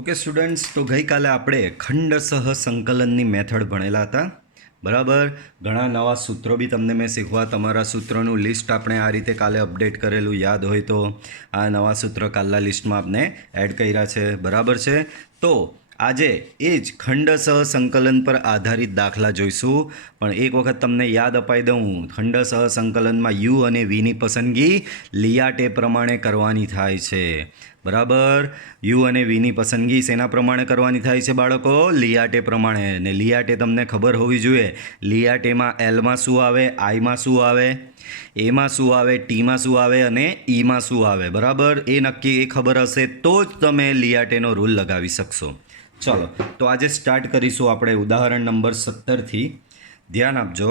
Okay students, તો ગઈકાલે આપણે ખંડસહ સંકલનની મેથડ ભણેલા હતા. બરાબર. ઘણા નવા સૂત્રો બી તમને મેં શીખવા, તમારા સૂત્રોનું લિસ્ટ આપણે આ રીતે કાલે અપડેટ કરેલું યાદ હોય તો આ નવા સૂત્ર કાલના લિસ્ટમાં આપણે એડ કર્યા છે. બરાબર છે. તો આજે એ જ ખંડસહ સંકલન પર આધારિત દાખલા જોઈશું. પણ એક વખત તમને યાદ અપાઈ દઉં, ખંડસહ સંકલનમાં યુ અને વીની પસંદગી લિયાટે પ્રમાણે કરવાની થાય છે. બરાબર. યુ અને વીની પસંદગી શેના પ્રમાણે કરવાની થાય છે બાળકો? લિયાટે પ્રમાણે. ને લિયાટે તમને ખબર હોવી જોઈએ. લિયાટેમાં એલમાં શું આવે, આઈમાં શું આવે, એમાં શું આવે, ટીમાં શું આવે અને ઈમાં શું આવે. બરાબર. એ નક્કી એ ખબર હશે તો જ તમે લિયાટેનો રૂલ લગાવી શકશો. ચલો, તો આજે સ્ટાર્ટ કરીશું આપણે ઉદાહરણ નંબર 17થી. ધ્યાન આપજો.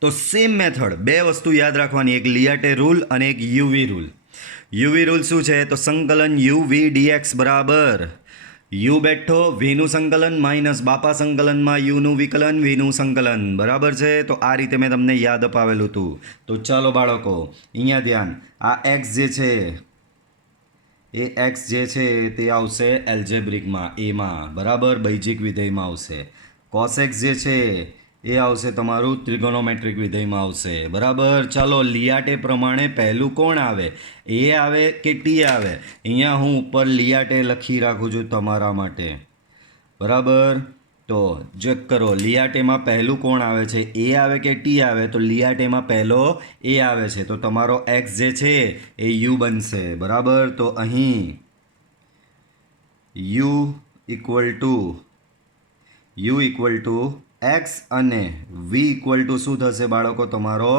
તો સેમ મેથડ, બે વસ્તુ યાદ રાખવાની, એક લિયાટે રૂલ અને એક યુવી રૂલ. યુવી રૂલ શું છે? તો સંકલન યુ વી ડીએક્સ બરાબર યુ બેઠો વીનું સંકલન માઇનસ બાપા સંકલનમાં યુનું વિકલન વીનું સંકલન. બરાબર છે. તો આ રીતે મેં તમને યાદ અપાવેલું હતું. તો ચાલો બાળકો, અહીંયા ધ્યાન. આ એક્સ જે છે એ એક્સ જે છે તે આવશે એલ્જેબ્રિકમાં એમાં. બરાબર. બૈજિક વિધેયમાં આવશે. કોસેક્સ જે છે એ આવશે તમારું ત્રિગોનોમેટ્રિક વિધેયમાં આવશે. બરાબર. ચાલો, લિયાટે પ્રમાણે પહેલું કોણ આવે, એ આવે કે ટી આવે? અહીંયા હું ઉપર લિયાટે લખી રાખું છું તમારા માટે. બરાબર. તો ચેક કરો, લિયાટેમાં પહેલું કોણ આવે છે, એ આવે કે ટી આવે? તો લિયાટેમાં પહેલો એ આવે છે, તો તમારો એક્સ જે છે એ યુ બનશે. બરાબર. તો અહીં યુ ઇક્વલ ટુ એક્સ અને વી ઇક્વલ ટુ શું થશે બાળકો? તમારો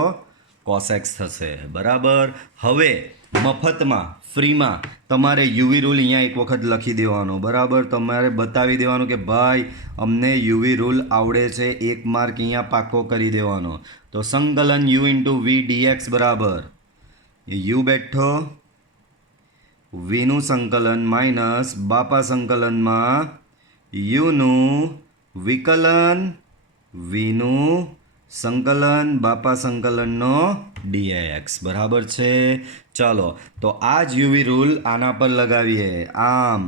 કોસેક્સ થશે. બરાબર. હવે મફતમાં, ફ્રીમાં તમારે યુવી રૂલ અહીંયા એક વખત લખી દેવાનો. બરાબર. તમારે બતાવી દેવાનું કે ભાઈ અમને યુવી રૂલ આવડે છે, એક માર્ક અહીંયા પાકો કરી દેવાનો. તો સંકલન યુ ઇન્ટુ વી ડીએક્સ બરાબર યુ બેઠો વીનું સંકલન માઇનસ બાપા સંકલનમાં યુનું વિકલન વીનું સંકલન બાપા સંકલનનો ડીએક્સ. બરાબર છે. ચાલો, તો આ જ યુવી રૂલ આના પર લગાવીએ. આમ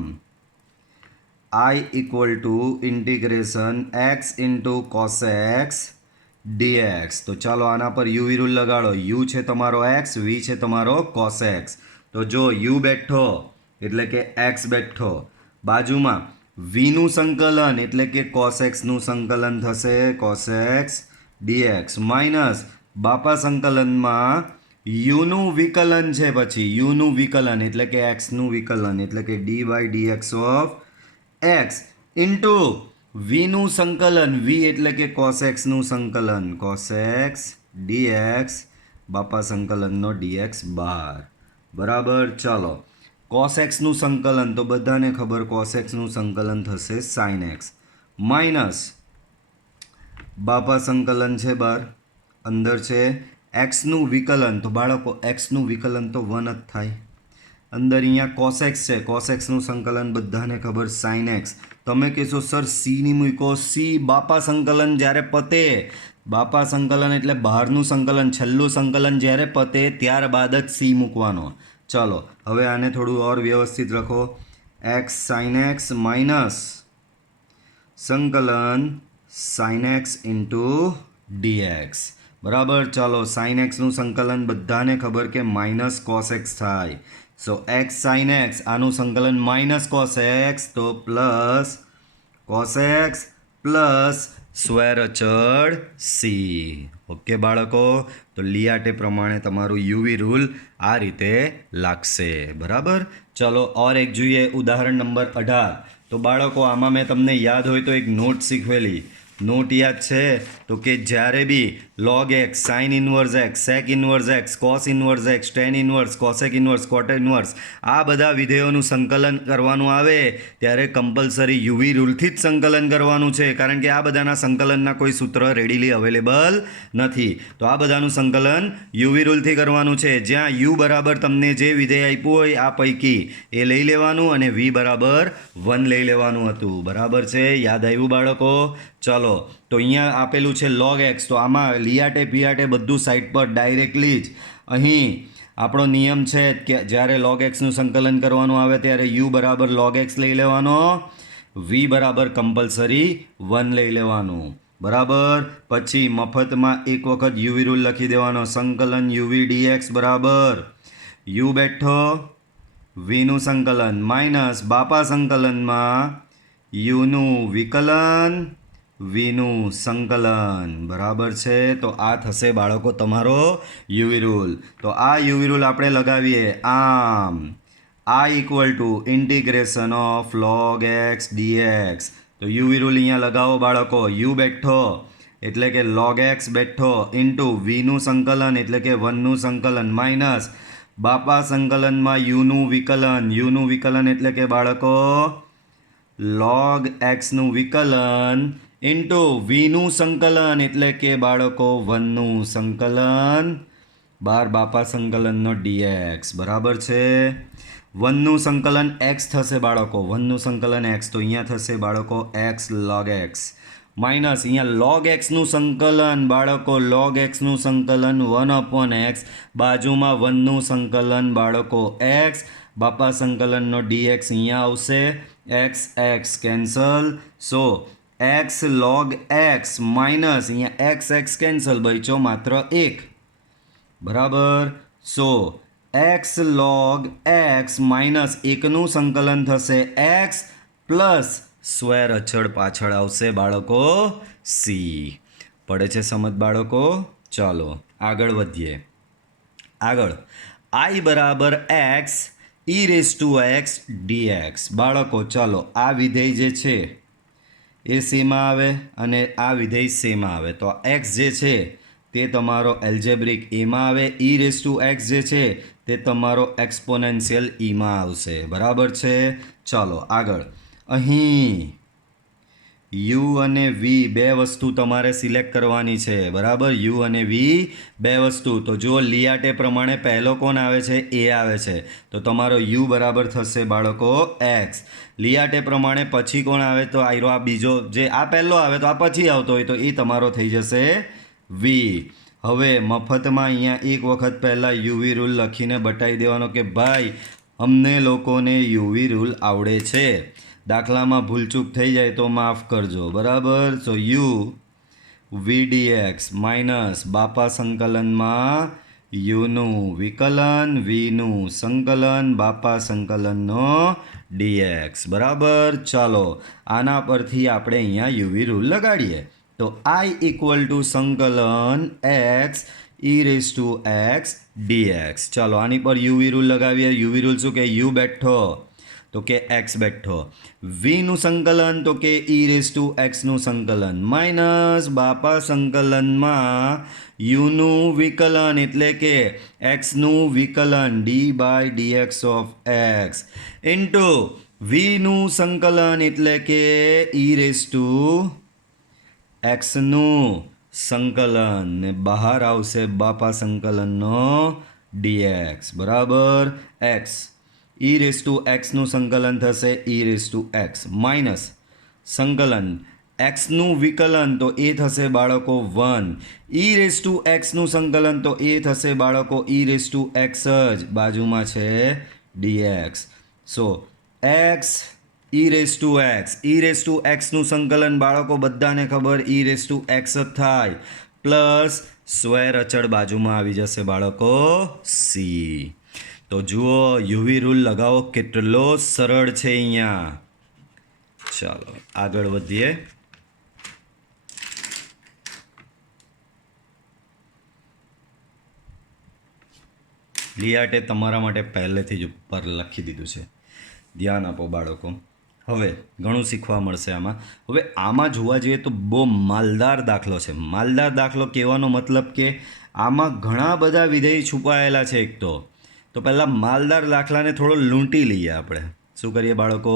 I equal to integration x into cos x dx. તો ચાલો આના પર યુવી રૂલ લગાડો. યુ છે તમારો એક્સ, વી છે તમારો કોસેક્સ. તો જો યુ બેઠો એટલે કે એક્સ બેઠો, બાજુમાં વીનું સંકલન એટલે કે કોસેક્સનું સંકલન થશે, કોસેક્સ ડીએક્સ માઇનસ બાપા સંકલનમાં યુનું વિકલન છે, પછી યુનું વિકલન એટલે કે એક્સનું વિકલન એટલે કે d by dx of x into વીનું સંકલન, વી એટલે કે કોસેક્સનું સંકલન, કોસેક્સ ડીએક્સ બાપા સંકલનનો ડીએક્સ બહાર. બરાબર. ચાલો, કોસેક્સનું સંકલન તો બધાને ખબર, કોસેક્સનું સંકલન થશે સાઇન એક્સ માઇનસ બાપા સંકલન છે બહાર, અંદર છે એક્સનું વિકલન. તો બાળકો એક્સનું વિકલન તો 1 જ થાય. અંદર અહીંયા કોસેક્સ છે, કોસેક્સનું સંકલન બધાને ખબર સાઇન એક્સ. તમે કહેશો સર સી ની મૂકો, સી બાપા સંકલન જ્યારે પતે, બાપા સંકલન એટલે બહારનું સંકલન, છેલ્લું સંકલન જ્યારે પતે ત્યારબાદ જ સી મૂકવાનો. ચાલો, હવે આને થોડું ઓર વ્યવસ્થિત લખો. એક્સ સાઇન એક્સ માઇનસ સંકલન સાઇન એક્સ ઇન્ટુ ડીએક્સ. બરાબર. ચાલો, સાઇન એક્સનું સંકલન બધાને ખબર કે માઇનસ કોસેક્સ થાય. સો એક્સ સાઇન એક્સ, આનું સંકલન માઇનસ કોસેક્સ, તો પ્લસ કોસેક્સ પ્લસ સ્ક્વેર અચળ સી. ઓકે બાળકો. તો લિયાટે પ્રમાણે તમારું યુવી રૂલ આ રીતે લાગશે. બરાબર. ચલો ઓર એક જોઈએ, ઉદાહરણ નંબર 18. તો બાળકો આમાં મેં તમને યાદ હોય તો એક નોટ શીખવેલી. નોટ યાદ છે તો કે જ્યારે બી log x, sine inverse x, sec inverse x, cos inverse x, tan inverse, cosec inverse, cot inverse, આ બધા વિધેયોનું સંકલન કરવાનું આવે ત્યારે કમ્પલસરી યુવી રૂલથી જ સંકલન કરવાનું છે, કારણ કે આ બધાના સંકલનના કોઈ સૂત્ર રેડીલી અવેલેબલ નથી. તો આ બધાનું સંકલન યુવી રૂલથી કરવાનું છે. જ્યાં યુ બરાબર તમને જે વિધેય આપ્યું હોય આ પૈકી એ લઈ લેવાનું અને વી બરાબર 1 લઈ લેવાનું હતું. બરાબર છે. યાદ આવ્યું બાળકો? ચાલો, તો અહીંયા આપેલું છે લોગ એક્સ, તો આમાં લિયાટે પિયાટે બધું સાઈડ પર ડાયરેક્ટલી જ અહીં આપણો નિયમ છે કે જ્યારે log x નું સંકલન કરવાનું આવે ત્યારે u બરાબર log x લઈ લેવાનો, v બરાબર કમ્પલસરી 1 લઈ લેવાનું, બરાબર. પછી મફતમાં એક વખત યુવી રૂલ લખી દેવાનો, સંકલન યુવી dx બરાબર u બેઠો વીનું સંકલન માઇનસ બાપા સંકલનમાં યુનું વિકલન વીનું સંકલન, બરાબર છે. તો આ થશે બાળકો તમારો યુવી રૂલ. તો આ યુવી રૂલ આપણે લગાવીએ આમ, I equal to integration of log x dx. તો યુવી રૂલ અહીંયા લગાવો બાળકો, u બેઠો એટલે કે log x બેઠો ઇન્ટુ વીનું સંકલન એટલે કે 1નું સંકલન માઇનસ બાપા સંકલનમાં યુનું વિકલન એટલે કે બાળકો log x નું વિકલન ઇન્ટુ વીનું સંકલન એટલે કે બાળકો 1નું સંકલન બાર બાપા સંકલનનો dx, બરાબર છે. 1નું સંકલન x થશે બાળકો, 1નું સંકલન x, તો અહીંયા થશે બાળકો x log x માઇનસ અહીંયા log x નું સંકલન બાળકો, log x નું સંકલન 1/x, બાજુમાં 1નું સંકલન બાળકો x, બાપા સંકલનનો dx અહીંયા આવશે, x કેન્સલ, સો x log x માઇનસ અહીંયા x કેન્સલ, બચ્યો માત્ર 1, બરાબર. સો x log x માઇનસ 1નું સંકલન થશે x પ્લસ સ્ક્વેર અચળ પાછળ આવશે બાળકો c. પડે છે સમજ બાળકો? ચાલો આગળ વધીએ. આગળ i બરાબર x e raise to x dx. બાળકો ચાલો આ વિધેય જે છે એ સેમાં આવે અને આ વિધેય સેમાં આવે, તો x જે છે તે તમારો એલ્જેબ્રિક એમાં આવે, e રેઝ ટુ x જે છે તે તમારો એક્સપોનેન્શિયલ ઈમાં આવશે, બરાબર છે. ચાલો આગળ, અહીં u અને v બે વસ્તુ તમારે સિલેક્ટ કરવાની છે, બરાબર. u અને v બે વસ્તુ, તો જો લિયાટે પ્રમાણે પહેલો કોણ આવે છે? a આવે છે, તો તમારો u બરાબર થશે બાળકો x. લિયાટે પ્રમાણે પછી કોણ આવે? તો આ બીજો જે આ પહેલો આવે તો આ પછી આવતો હોય તો એ તમારો થઈ જશે v. હવે મફતમાં અહીંયા એક વખત પહેલાં યુવી રૂલ લખીને બતાવી દેવાનો કે ભાઈ અમને લોકોને યુવી રૂલ આવડે છે, દાખલામાં ભૂલચૂક થઈ જાય તો માફ કરજો, બરાબર. સો u v dx માઇનસ બાપા સંકલનમાં યુનું વિકલન વીનું સંકલન બાપા સંકલનનો dx, બરાબર. ચાલો આના પરથી આપણે અહીંયા યુવી રૂલ લગાડીએ, તો i ઇક્વલ ટુ સંકલન x e raise to x dx. ચાલો આની પર યુવી રૂલ લગાવીએ. યુવી રૂલ શું કે? u બેઠો તો કે x બેઠો, વીનું સંકલન તો કે e રેઝ ટુ x નું સંકલન માઇનસ બાપા સંકલનમાં યુનું વિકલન એટલે કે xનું વિકલન d/dx ઓફ x ઇન્ટુ વીનું સંકલન એટલે કે e રેઝ ટુ x નું સંકલન ને બહાર આવશે બાપા સંકલનનો dx, બરાબર. x e raise to x નું સંકલન થશે e raise to x minus સંકલન x નું વિકલન તો એ થશે બાળકો 1, e રેઝ ટુ x નું સંકલન તો એ થશે બાળકો e રેઝ ટુ x જ, બાજુમાં છે dx. So x e raise to x નું સંકલન બાળકો બધાને ખબર e રેઝ ટુ x જ થાય, પ્લસ સ્ક્વેર અચળ બાજુમાં આવી જશે બાળકો c. તો જુઓ યુવી રૂલ લગાવો કેટલો સરળ છે અહીંયા. ચાલો આગળ વધીએ. લિયાટે તમારા માટે પહેલેથી જ ઉપર લખી દીધું છે, ધ્યાન આપો બાળકો. હવે ઘણું શીખવા મળશે આમાં. હવે આમાં જોવા જઈએ તો બહુ માલદાર દાખલો છે. માલદાર દાખલો કહેવાનો મતલબ કે આમાં ઘણા બધા વિધેય છુપાયેલા છે. એક તો પહેલાં માલદાર દાખલાને થોડો લૂંટી લઈએ આપણે. શું કરીએ બાળકો?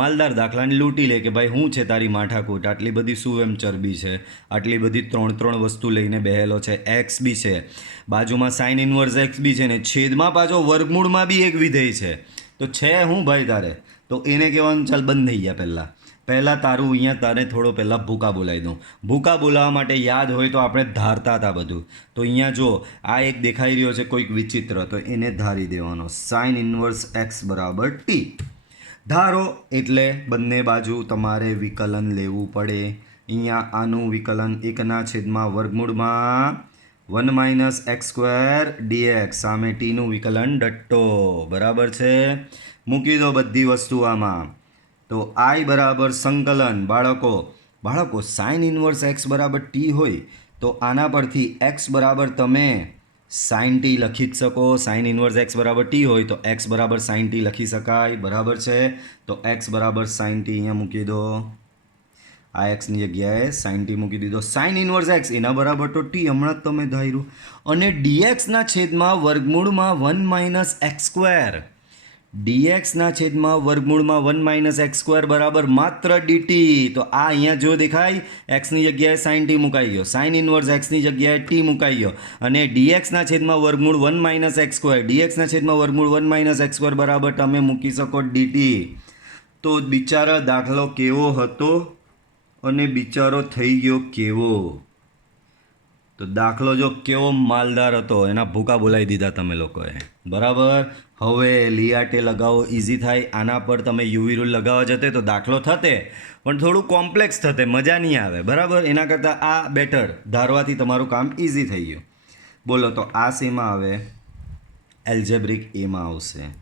માલદાર દાખલાને લૂંટી લે કે ભાઈ શું છે તારી માઠાકૂટ, આટલી બધી શું એમ ચરબી છે, આટલી બધી ત્રણ વસ્તુ લઈને બેહેલો છે, એક્સ બી છે, બાજુમાં સાઇન ઇનવર્સ એક્સ બી છે ને છેદમાં પાછો વર્ગમૂળમાં બી એક વિધેય છે, તો છે હું ભાઈ તારે? તો એને કહેવાનું ચાલ બંધ થઈ ગયા પહેલાં, પહેલાં તારું અહીંયા તારે થોડો પહેલાં ભૂકા બોલાવી દઉં. ભૂકા બોલાવવા માટે યાદ હોય તો આપણે ધારતા હતા બધું. તો અહીંયા જો આ એક દેખાઈ રહ્યો છે કોઈક વિચિત્ર, તો એને ધારી દેવાનો. સાઇન ઇન્વર્સ એક્સ બરાબર ટી ધારો એટલે બંને બાજુ તમારે વિકલન લેવું પડે. અહીંયા આનું વિકલન 1/વર્ગમૂળમાં 1 - x² dx, સામે ટીનું વિકલન ડટ્ટો, બરાબર છે. મૂકી દો બધી વસ્તુ આમાં. તો I બરાબર સંકલન, બાળકો સાઇન ઇન્વર્સ એક્સ બરાબર ટી હોય તો આના પરથી એક્સ બરાબર તમે સાઇન ટી લખી જ શકો. સાઇન ઇન્વર્સ એક્સ બરાબર ટી હોય તો એક્સ બરાબર સાઇન ટી લખી શકાય, બરાબર છે. તો એક્સ બરાબર સાઇન ટી અહીંયા મૂકી દો. આ એક્સની જગ્યાએ સાઇન ટી મૂકી દીધો. સાઇન ઇન્વર્સ એક્સ એના બરાબર તો ટી, હમણાં જ તમે ધાર્યું. અને ડીએક્સના છેદમાં વર્ગમૂળમાં 1 - x², ડીએક્સના છેદમાં વર્ગમૂળમાં 1 - x² બરાબર માત્ર ડીટી. તો આ અહીંયા જો દેખાય, એક્સની જગ્યાએ સાઇન ટી મુકાઈ ગયો, સાઇન ઇન્વર્સ એક્સની જગ્યાએ ટી મુકાઈ ગયો, અને ડીએક્સના છેદમાં વર્ગમૂળ 1 - x², ડીએક્સના છેદમાં વર્ગમૂળ 1 - x² બરાબર તમે મૂકી શકો ડીટી. તો બિચારા દાખલો કેવો હતો અને બિચારો થઈ ગયો કેવો. તો દાખલો જો કેવો માલદાર હતો, એના ભૂકા બોલાવી દીધા તમે લોકોએ, બરાબર. હવે લીઆટે લગાવો, ઇઝી થાય. આના પર તમે યુવી રૂલ લગાવવા જતે તો દાખલો થતે, પણ થોડું કોમ્પ્લેક્સ થતે, મજા નહીં આવે, બરાબર. એના કરતાં આ બેટર, ધારવાથી તમારું કામ ઇઝી થઈ ગયું. બોલો, તો આ શેમાં આવે? એલ્જેબ્રિક એમાં આવશે.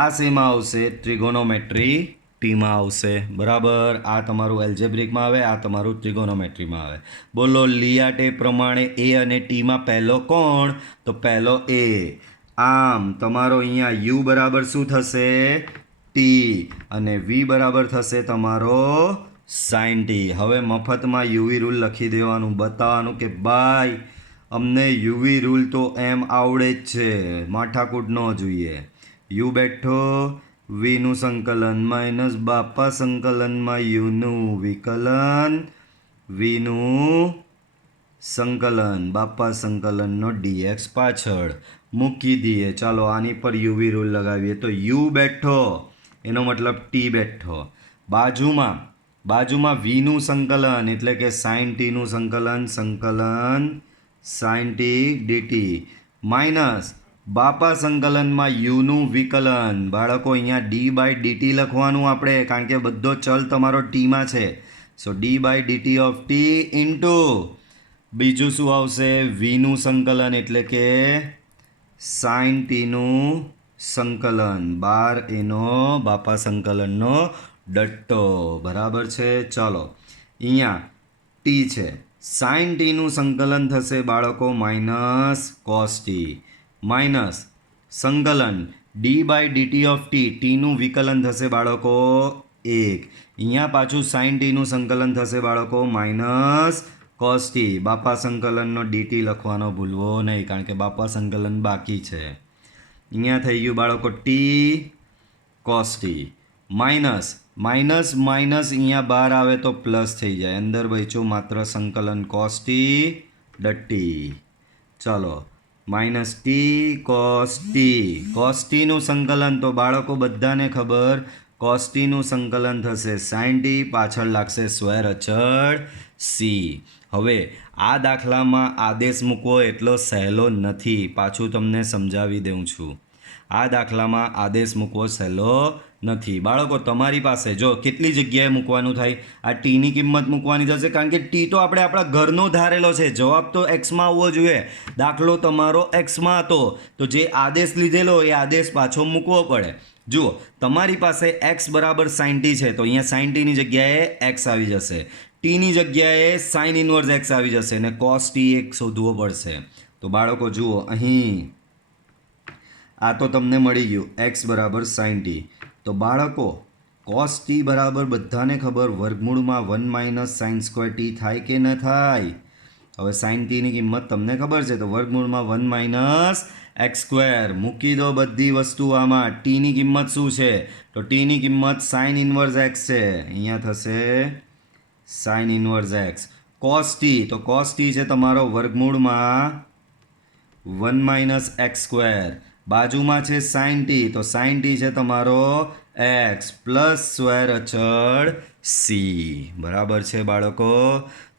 આ શેમાં આવશે? ટ્રિગોનોમેટ્રી ટીમાં આવશે, બરાબર. આ તમારું એલ્જેબ્રિકમાં આવે, આ તમારું ટ્રિગોનોમેટ્રીમાં આવે. બોલો, લીઆટે પ્રમાણે એ અને ટીમાં પહેલો કોણ? તો પહેલો એ. આમ તમારો અહીંયા યુ બરાબર શું થશે? ટી, અને વી બરાબર થશે તમારો સાઇન ટી. હવે મફતમાં યુવી રૂલ લખી દેવાનું, બતાવવાનું કે ભાઈ અમને યુવી રૂલ તો એમ આવડે જ છે, માથાકૂટ ન જોઈએ. યુ બેઠો, વીનું સંકલન માઇનસ બાપા સંકલનમાં યુનું વિકલન, વીનું સંકલન બાપા સંકલનનો ડીએક્સ પાછળ મૂકી દઈએ. ચાલો આની પર યુવી રૂલ લગાવીએ. તો યુ બેઠો એનો મતલબ ટી બેઠો. બાજુમાં વીનું સંકલન એટલે કે સાઇન ટીનું સંકલન, સાઇન ટી ડીટી, માઇનસ બાપા સંકલનમાં યુનું વિકલન. બાળકો અહીંયા d/dt લખવાનું આપણે, કારણ કે બધો ચલ તમારો ટીમાં છે. સો d/dt ઓફ ટી ઇન્ટુ બીજું શું આવશે? વીનું સંકલન એટલે કે સાઇન ટીનું સંકલન, બાર એનો બાપા સંકલનનો ડટ્ટો, બરાબર છે. ચાલો અહીંયા ટી છે, સાઇન ટીનું સંકલન થશે બાળકો માઇનસ કોસ ટી, માઇનસ સંકલન d/dt ઓફ ટી, ટીનું વિકલન થશે બાળકો 1. અહીંયા પાછું સાઇન ટીનું સંકલન થશે બાળકો માઇનસ કોસ ટી. બાપા સંકલનનો dt લખવાનો ભૂલવો નહીં, કારણ કે બાપા સંકલન બાકી છે. અહીંયા થઈ ગયું બાળકો ટી કોસ ટી, માઇનસ અહીંયા બહાર આવે તો પ્લસ થઈ જાય, અંદર બચ્યું માત્ર સંકલન કોસ ટી ડટ્ટી. ચાલો માઇનસ ટી કોસ ટીનું સંકલન, તો બાળકો બધાને ખબર કોસ ટીનું સંકલન થશે સાઇન ટી, પાછળ લાગશે સ્ક્વેર અચળ સી. હવે આ દાખલામાં આદેશ મૂકવો એટલો સહેલો નથી, પાછું તમને સમજાવી દઉં છું. આ દાખલામાં આદેશ મૂકવો સહેલો નથી. બાળકો તમારી પાસે જો કેટલી જગ્યાએ મૂકવાનું થાય, આ ટીની કિંમત મૂકવાની થશે, કારણ કે ટી તો આપણે આપણા ઘરનો ધારેલો છે. જવાબ તો એક્સમાં આવવો જોઈએ. દાખલો તમારો એક્સમાં હતો, તો જે આદેશ લીધેલો એ આદેશ પાછો મૂકવો પડે. જુઓ, તમારી પાસે એક્સ બરાબર સાઇન ટી છે, તો અહીંયા સાઇન ટીની જગ્યાએ એક્સ આવી જશે, ટીની જગ્યાએ સાઇન ઇન્વર્સ એક્સ આવી જશે, અને કોસ ટી એક શોધવો પડશે. તો બાળકો જુઓ, અહીં આ તો તમને મળી ગયું એક્સ બરાબર સાઇન ટી. તો બાળકો કોસ ટી બરાબર બધાને ખબર વર્ગમૂળમાં 1 - સાઇન સ્ક્વેર ટી થાય કે ન થાય? હવે સાઇન ટીની કિંમત તમને ખબર છે, તો વર્ગમૂળમાં 1 - x² મૂકી દો બધી વસ્તુ આમાં. ટીની કિંમત શું છે? તો ટીની કિંમત સાઇન ઇન્વર્સ એક્સ છે, અહીંયા થશે sine inverse x. Cos T, તો કોસ ટી છે તમારો વર્ગમૂળમાં 1 - x². બાજુમાં છે સાઇન ટી, તો સાઇન ટી છે તમારો એક્સ પ્લસ સ્ક્વેર અચળ સી. બરાબર છે બાળકો?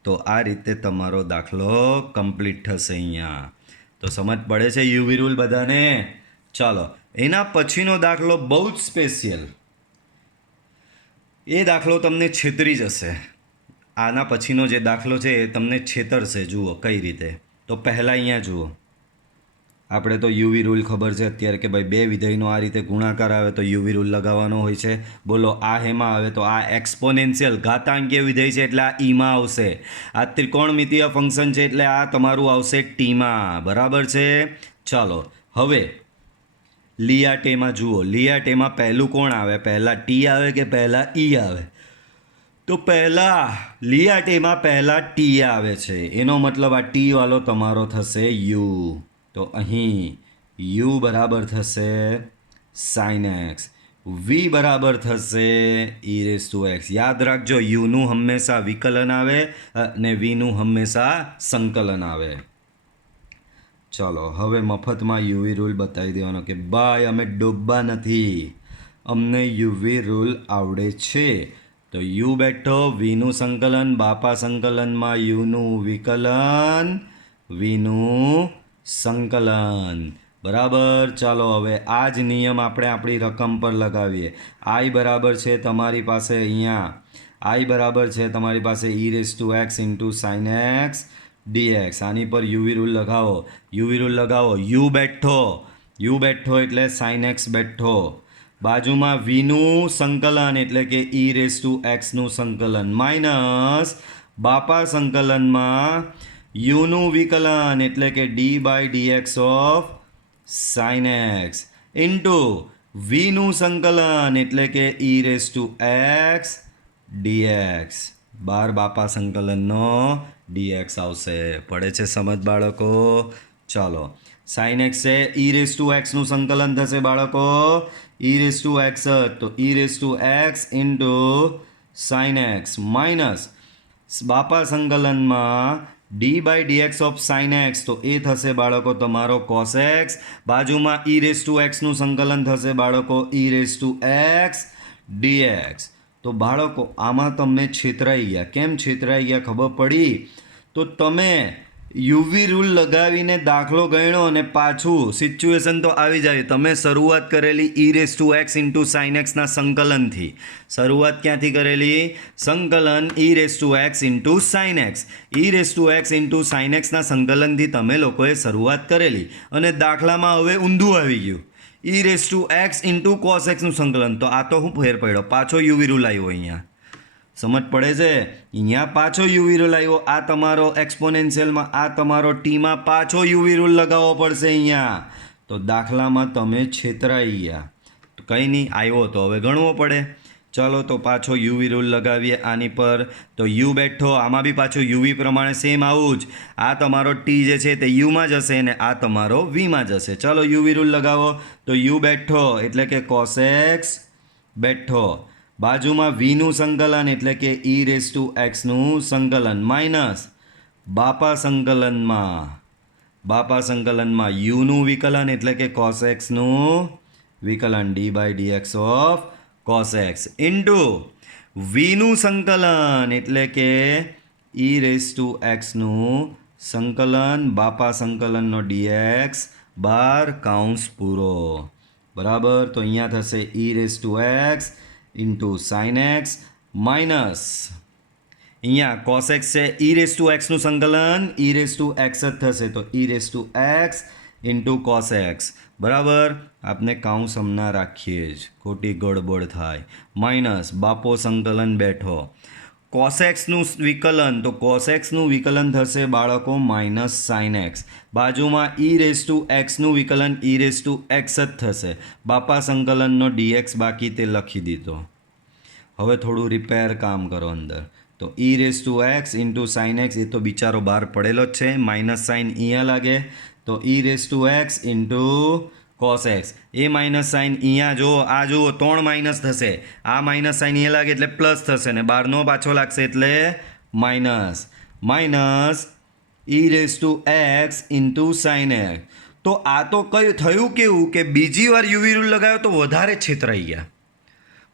તો આ રીતે તમારો દાખલો કમ્પ્લીટ થશે અહીંયા. તો સમજ પડે છે યુવી રૂલ બધાને? ચાલો, એના પછીનો દાખલો બહુ જ સ્પેશિયલ. એ દાખલો તમને છેતરી જશે. આના પછીનો જે દાખલો છે એ તમને છેતરશે. જુઓ કઈ રીતે. તો પહેલાં અહીંયા જુઓ, આપણે તો યુવી રૂલ ખબર છે અત્યારે કે ભાઈ બે વિધેયનો આ રીતે ગુણાકાર આવે તો યુવી રૂલ લગાવવાનો હોય છે. બોલો આ હેમાં આવે તો આ એક્સપોનેન્શિયલ ઘાતાંકીય વિધેય છે એટલે આ ઈમાં આવશે. આ ત્રિકોણમિતીય ફંક્શન છે એટલે આ તમારું આવશે ટીમાં. બરાબર છે? ચાલો હવે લિયાટેમાં જુઓ. લિયાટેમાં પહેલું કોણ આવે? પહેલાં ટી આવે કે પહેલાં ઈ આવે? તો પહેલાં લિયાટેમાં પહેલાં ટી આવે છે. એનો મતલબ આ ટી વાળો તમારો થશે યુ. તો અહીં યુ બરાબર થશે સાઇન એક્સ, વી બરાબર થશે ઈ રેસ ટુ એક્સ. યાદ રાખજો યુનું હંમેશા વિકલન આવે અને વીનું હંમેશા સંકલન આવે. ચલો હવે મફતમાં યુવી રૂલ બતાવી દેવાનો કે ભાઈ અમે ડૂબવા નથી, અમને યુવી રૂલ આવડે છે. તો યુ બેઠો, વીનું સંકલન, બાપા સંકલનમાં યુનું વિકલન, વીનું સંકલન. બરાબર? ચાલો હવે આ જ નિયમ આપણે આપણી રકમ પર લગાવીએ. આઈ બરાબર છે તમારી પાસે અહીંયા, આઈ બરાબર છે તમારી પાસે e raise to x into sine x dx. આની પર યુવી રૂલ લગાવો, યુવી રૂલ લગાવો. યુ બેઠો, યુ બેઠો એટલે સાઇન એક્સ બેઠો. બાજુમાં વીનું સંકલન એટલે કે ઈ રેસ ટુ એક્સનું સંકલન માઇનસ બાપા સંકલનમાં યુનું વિકલન એટલે કે d by dx of sine x into વીનું સંકલન એટલે કે e raise to x dx. બાર બાપા સંકલનનો ડીએક્સ આવશે. પડે છે સમજ બાળકો? ચાલો સાઇન એક્સ છે, ઈ રેસ ટુ એક્સનું સંકલન થશે બાળકો, ઈ રેસ ટુ એક્સ. તો e raise to x into sine x minus બાપા સંકલનમાં d by dx of sine x. તો એ થશે બાળકો તમારો કોસ એક્સ. બાજુમાં ઈ રેસ ટુ એક્સનું સંકલન થશે બાળકો e raise to x dx. તો બાળકો આમાં તમને છેતરાઈ ગયા. કેમ છેતરાઈ ગયા ખબર પડી? તો તમે યુવી રૂલ લગાવીને દાખલો ગણ્યો અને પાછું સિચ્યુએશન તો આવી જાય. તમે શરૂઆત કરેલી e raise to x into sine એક્સના સંકલનથી. શરૂઆત ક્યાંથી કરેલી? સંકલન e raise to x into sine x. E raise to x into sine એક્સના સંકલનથી તમે લોકોએ શરૂઆત કરેલી અને દાખલામાં હવે ઊંધું આવી ગયું. E raise to x into cos એક્સનું સંકલન. તો આ તો હું ફેર પડ્યો, પાછો યુવી રૂલ આવ્યો અહીંયા. સમજ પડે છે? અહીંયા પાછો યુવી રૂલ આવ્યો. આ તમારો એક્સપોનેન્શિયલમાં, આ તમારો ટીમાં પાછો યુવી રૂલ લગાવવો પડશે અહીંયા. તો દાખલામાં તમે છેતરાઈ ગયા. તો કંઈ નહીં, આવ્યો તો હવે ગણવો પડે. ચલો તો પાછો યુવી રૂલ લગાવીએ આની પર. તો યુ બેઠો, આમાં બી પાછું યુવી પ્રમાણે સેમ આવું જ. આ તમારો ટી જે છે તે યુમાં જશે અને આ તમારો વીમાં જશે. ચલો યુવી રૂલ લગાવો. તો યુ બેઠો એટલે કે કોસ એક્સ બેઠો. બાજુમાં વીનું સંકલન એટલે કે ઈ રેસ ટુ એક્સનું સંકલન માઇનસ બાપા સંકલનમાં યુનું વિકલન એટલે કે કોસ એક્સનું વિકલન d by dx of cos x into વીનું સંકલન એટલે કે ઈ રેસ ટુ એક્સનું સંકલન બાપા સંકલનનો ડીએક્સ બાર કાઉન્સ પૂરો. બરાબર? તો અહીંયા થશે ઈ raise to x into sine x minus અહીંયા કોસ એક્સ છે, ઈ રેસ ટુ એક્સનું સંકલન ઈ રેસ ટુ એક્સ જ થશે. તો e raise to x into cos x. બરાબર? આપણે કાઉન્સ હમણાં રાખીએ જ, ખોટી ગડબડ થાય. માઇનસ બાપો સંકલન બેઠો. કોસેક્સનું વિકલન, તો કોસેક્સનું વિકલન થશે બાળકો માઇનસ સાઇન એક્સ. બાજુમાં ઈ રેસ ટુ એક્સનું વિકલન ઈ રેસ ટુ એક્સ જ થશે. બાપા સંકલનનો ડીએક્સ બાકી તે લખી દીધો. હવે થોડું રિપેર કામ કરો અંદર. તો e raise to x into sine x, એ તો બિચારો બહાર પડેલો જ છે, માઇનસ સાઇન અહીંયા લાગે. તો e raise to x into cos x. A minus sign અહીંયા જુઓ, આ જુઓ 3 માઇનસ થશે. આ માઇનસ સાઇન અહીંયા લાગે એટલે પ્લસ થશે ને બહારનો પાછો લાગશે એટલે minus. Minus E raise to x into sine x. તો આ તો કયું થયું કેવું કે બીજી વાર યુવી રૂલ લગાવ્યો તો વધારે છેતરાઈ ગયા.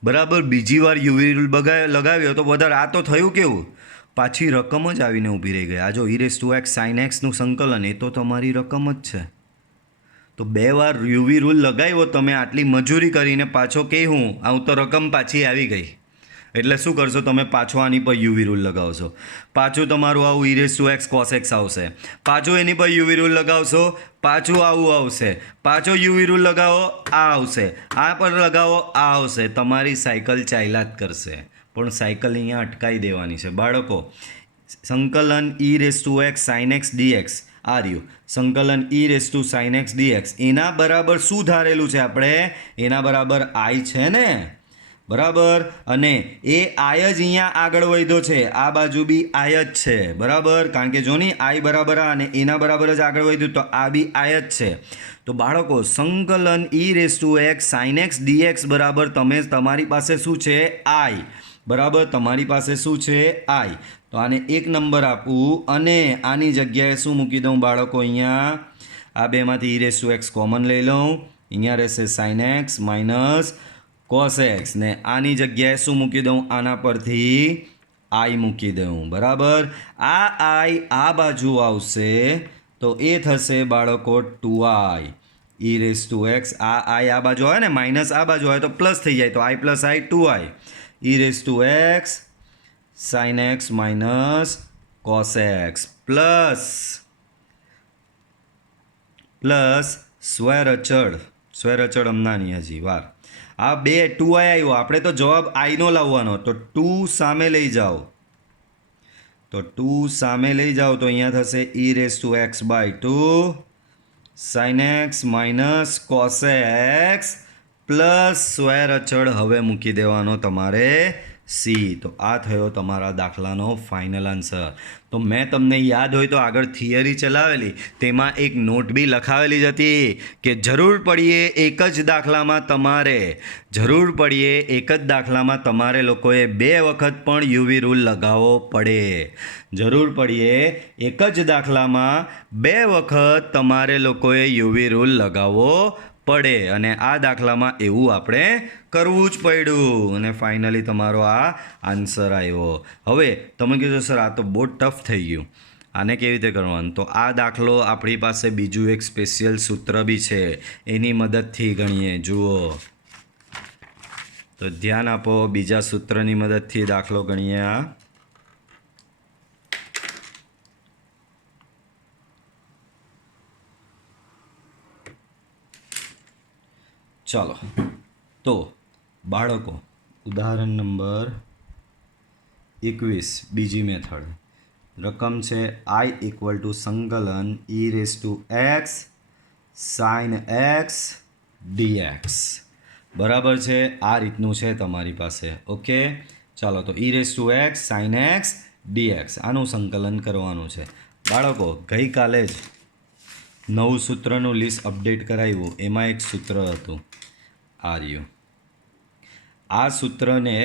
બરાબર, બીજી વાર યુવી રૂલ લગાવ્યો તો વધારે આ તો થયું કેવું, પાછી રકમ જ આવીને ઊભી રહી ગઈ. આ જો e⁻x sin x નું સંકલન એ તો તમારી રકમ જ છે. તો 2 વાર યુવી રૂલ લગાવ્યો તમે, આટલી મજૂરી કરીને પાછો કે હું તો રકમ પાછી આવી ગઈ. એટલે શું કરશો તમે, પાછો આની પર યુવી રૂલ લગાવશો, પાછું તમારું આવું e⁻x cos x આવશે, પાછું એની પર યુવી રૂલ લગાવશો, પાછું આવું આવશે, પાછો યુવી રૂલ લગાવો આ આવશે, આ પર લગાવો આ આવશે. તમારી સાયકલ ચાલ્યા જ કરશે, પણ સાયકલ અહીંયા અટકાવી દેવાની છે બાળકો. સંકલન e⁻x sin x dx આ રહ્યું, સંકલન e⁻sin x dx એના બરાબર શું ધારેલું છે આપણે, એના બરાબર i છે ને, બરાબર. અને એ આય જ અહીંયા આગળ વધ્યો છે, આ બાજુ બી આય જ છે, બરાબર. કારણ કે જો ની આઈ બરાબર આ અને એના બરાબર જ આગળ વધ્યું તો આ બી આય જ છે. તો બાળકો સંકલન e⁻x sin x dx બરાબર તમારી પાસે શું છે, આઈ, બરાબર. તમારી પાસે શું છે, આઈ. તો આને 1 નંબર આપું અને આની જગ્યાએ શું મૂકી દઉં બાળકો, અહીંયા આ બેમાંથી e⁻x કોમન લઈ લઉં, અહીંયા રહેશે sin x minus cos x ને આની જગ્યાએ શું મૂકી દઉં, આના પરથી i મૂકી દઉં, બરાબર. આ i આ બાજુ આવશે તો એ થશે બાળકો 2i e⁻x, આ i આ બાજુ આવે ને, માઇનસ આ બાજુ આવે તો પ્લસ થઈ જાય, તો i plus i 2i e⁻x sin x minus cos x plus square અચળ હમણાંની હજી વાર, આ 2i આવ્યો, આપણે તો જવાબ i નો લાવવાનો, તો 2 સામે લઈ જાઓ, તો 2 સામે લઈ જાઓ તો અહીંયા થશે e⁻x/2 sin x minus cos x plus square અચળ હવે મૂકી દેવાનો તમારે c. તો આ થયો તમારા દાખલાનો ફાઇનલ આન્સર. તો મેં તમને યાદ હોય તો આગળ થિયરી ચલાવેલી, તેમાં એક નોટ બી લખાવેલી જ હતી કે જરૂર પડીએ એક જ દાખલામાં તમારે લોકોએ 2 વખત પણ યુવી રૂલ લગાવવો પડે. જરૂર પડીએ એક જ દાખલામાં 2 વખત તમારે લોકોએ યુવી રૂલ લગાવવો પડે, અને આ દાખલામાં એવું આપણે કરવું જ પડ્યું અને ફાઇનલી તમારો આ આન્સર આવ્યો. હવે તમે કીધું સર આ તો બહુ ટફ થઈ ગયું, આને કેવી રીતે કરવાનું, તો આ દાખલો આપણી પાસે બીજું એક સ્પેશિયલ સૂત્ર બી છે, એની મદદથી ગણીએ. જુઓ તો ધ્યાન આપો, બીજા સૂત્રની મદદથી દાખલો ગણીએ. આ ચાલો, તો બાળકો ઉદાહરણ નંબર 21 બીજી મેથડ, રકમ છે i = સંકલન e⁻x sin x dx, બરાબર છે. આ રીતનું છે તમારી પાસે, ઓકે. ચાલો, તો e⁻x sin x dx આનું સંકલન કરવાનું છે બાળકો. ગઈકાલે જ નવું સૂત્રનું લિસ્ટ અપડેટ કરાવ્યું, એમાં એક સૂત્ર હતું આ રહ્યું. આ સૂત્રને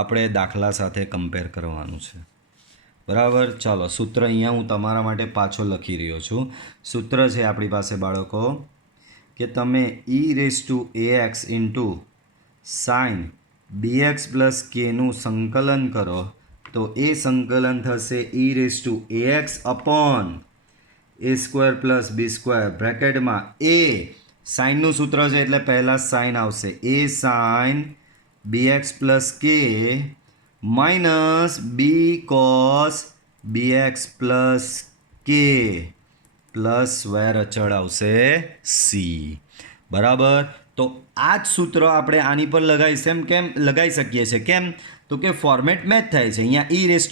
આપણે દાખલા સાથે કમ્પેર કરવાનું છે, બરાબર. ચાલો, સૂત્ર અહીંયા હું તમારા માટે પાછો લખી રહ્યો છું. સૂત્ર છે આપણી પાસે બાળકો કે તમે e⁻x sin bx પ્લસ kનું સંકલન કરો તો એ સંકલન થશે e⁻x upon a² plus b² બ્રેકેટમાં a સાઇનનું સૂત્ર છે એટલે પહેલાં સાઇન આવશે, a sin bx plus k minus b cos bx plus k plus square અચળ આવશે c, બરાબર. તો આ જ સૂત્ર આપણે આની પર લગાવી શકીએ છીએ. કેમ? તો કે ફોર્મેટ મેચ થાય છે. અહીંયા e⁻x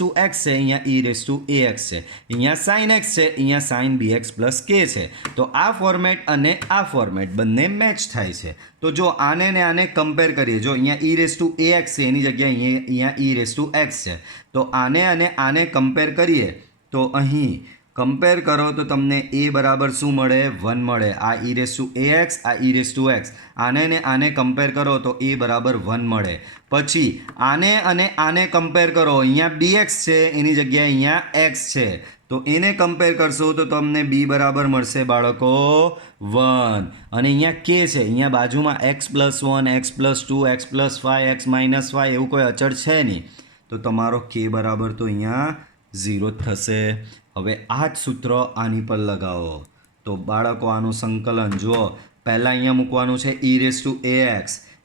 છે, અહીંયા e⁻ax છે, અહીંયા sin x છે, અહીંયા sin bx પ્લસ k છે. તો આ ફોર્મેટ અને આ ફોર્મેટ બંને મેચ થાય છે. તો જો આને ને આને કમ્પેર કરીએ, જો અહીંયા e⁻ax છે એની જગ્યાએ અહીંયા e⁻x છે, તો આને અને આને કમ્પેર કરીએ તો અહીં કમ્પેર કરો તો તમને a બરાબર શું મળે, 1 મળે. આ e⁻x, આ e⁻x, આને ને આને કમ્પેર કરો તો a બરાબર 1 મળે. પછી આને અને આને કમ્પેર કરો, અહીંયા bx છે એની જગ્યાએ અહીંયા x છે, તો એને કમ્પેર કરશો તો તમને બી બરાબર મળશે બાળકો 1 અને અહીંયા કે છે અહીંયા બાજુમાં x+1 x+2 x+5 x-5 એવું કોઈ અચળ છે નહીં તો તમારો કે બરાબર તો અહીંયા 0 જ થશે હવે આ જ સૂત્ર આની પર લગાવો તો બાળકો આનું સંકલન જુઓ પહેલાં અહીંયા મૂકવાનું છે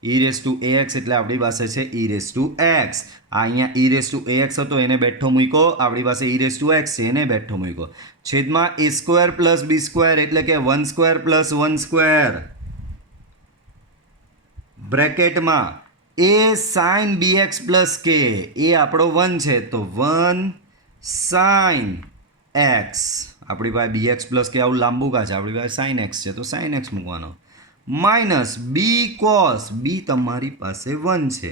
e⁴ax એટલે આપણી પાસે છે e⁴x આ અહીંયા e⁴ax હતો એને બેઠો મૂકો આપણી પાસે e⁴x છે એને બેઠો મૂકો છેદમાં a² + b² એટલે કે 1² + 1² બ્રેકેટમાં a sin bx + k એ આપણો 1 છે તો 1 sin x આપણી પાસે bx + k આવું લાંબુ કા છે આપણી પાસે sin x છે તો sin x મૂકવાનો માઇનસ બી કોસ બી તમારી પાસે 1 છે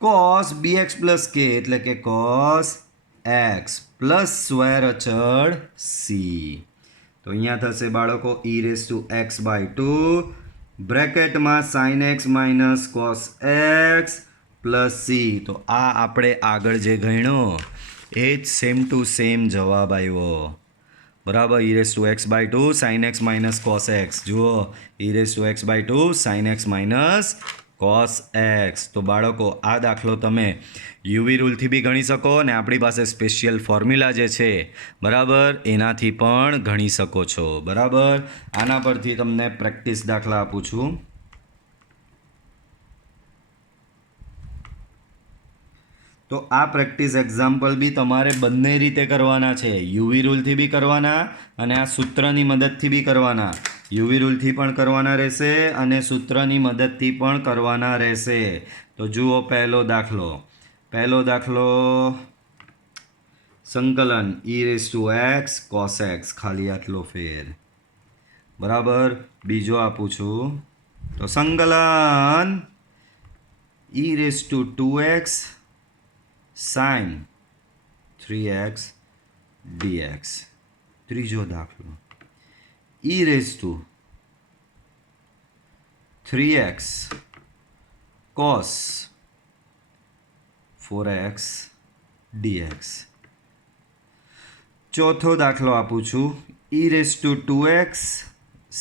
કોસ bx + k એટલે કે કોસ x પ્લસ સ્ક્વેર અચળ c તો અહીંયા થશે બાળકો e⁴x/2 બ્રેકેટમાં sin x minus cos x plus c તો આ આપણે આગળ જે ગણ્યો એ જ સેમ ટુ સેમ જવાબ આવ્યો બરાબર e⁴x/2 sin x minus cos x જુઓ e⁴x/2 sin x minus cos x તો બાળકો આ દાખલો તમે યુવી રૂલથી બી ગણી શકો અને આપણી પાસે સ્પેશિયલ ફોર્મ્યુલા જે છે બરાબર એનાથી પણ ગણી શકો છો બરાબર આના પરથી તમને પ્રેક્ટિસ દાખલા આપું છું તો આ પ્રેક્ટિસ એક્ઝામ્પલ બી તમારે બંને રીતે કરવાના છે યુવી રૂલથી બી કરવાના અને આ સૂત્રની મદદથી બી કરવાના યુવી રૂલથી પણ કરવાના રહેશે અને સૂત્રની મદદથી પણ કરવાના રહેશે તો જુઓ પહેલો દાખલો સંકલન e⁴x cos x ખાલી આટલો ફેર બરાબર બીજો આપું છું તો સંકલન e⁴2x sin 3x dx ત્રીજો દાખલો e⁴3x cos 4x dx ચોથો દાખલો આપું છું e⁴2x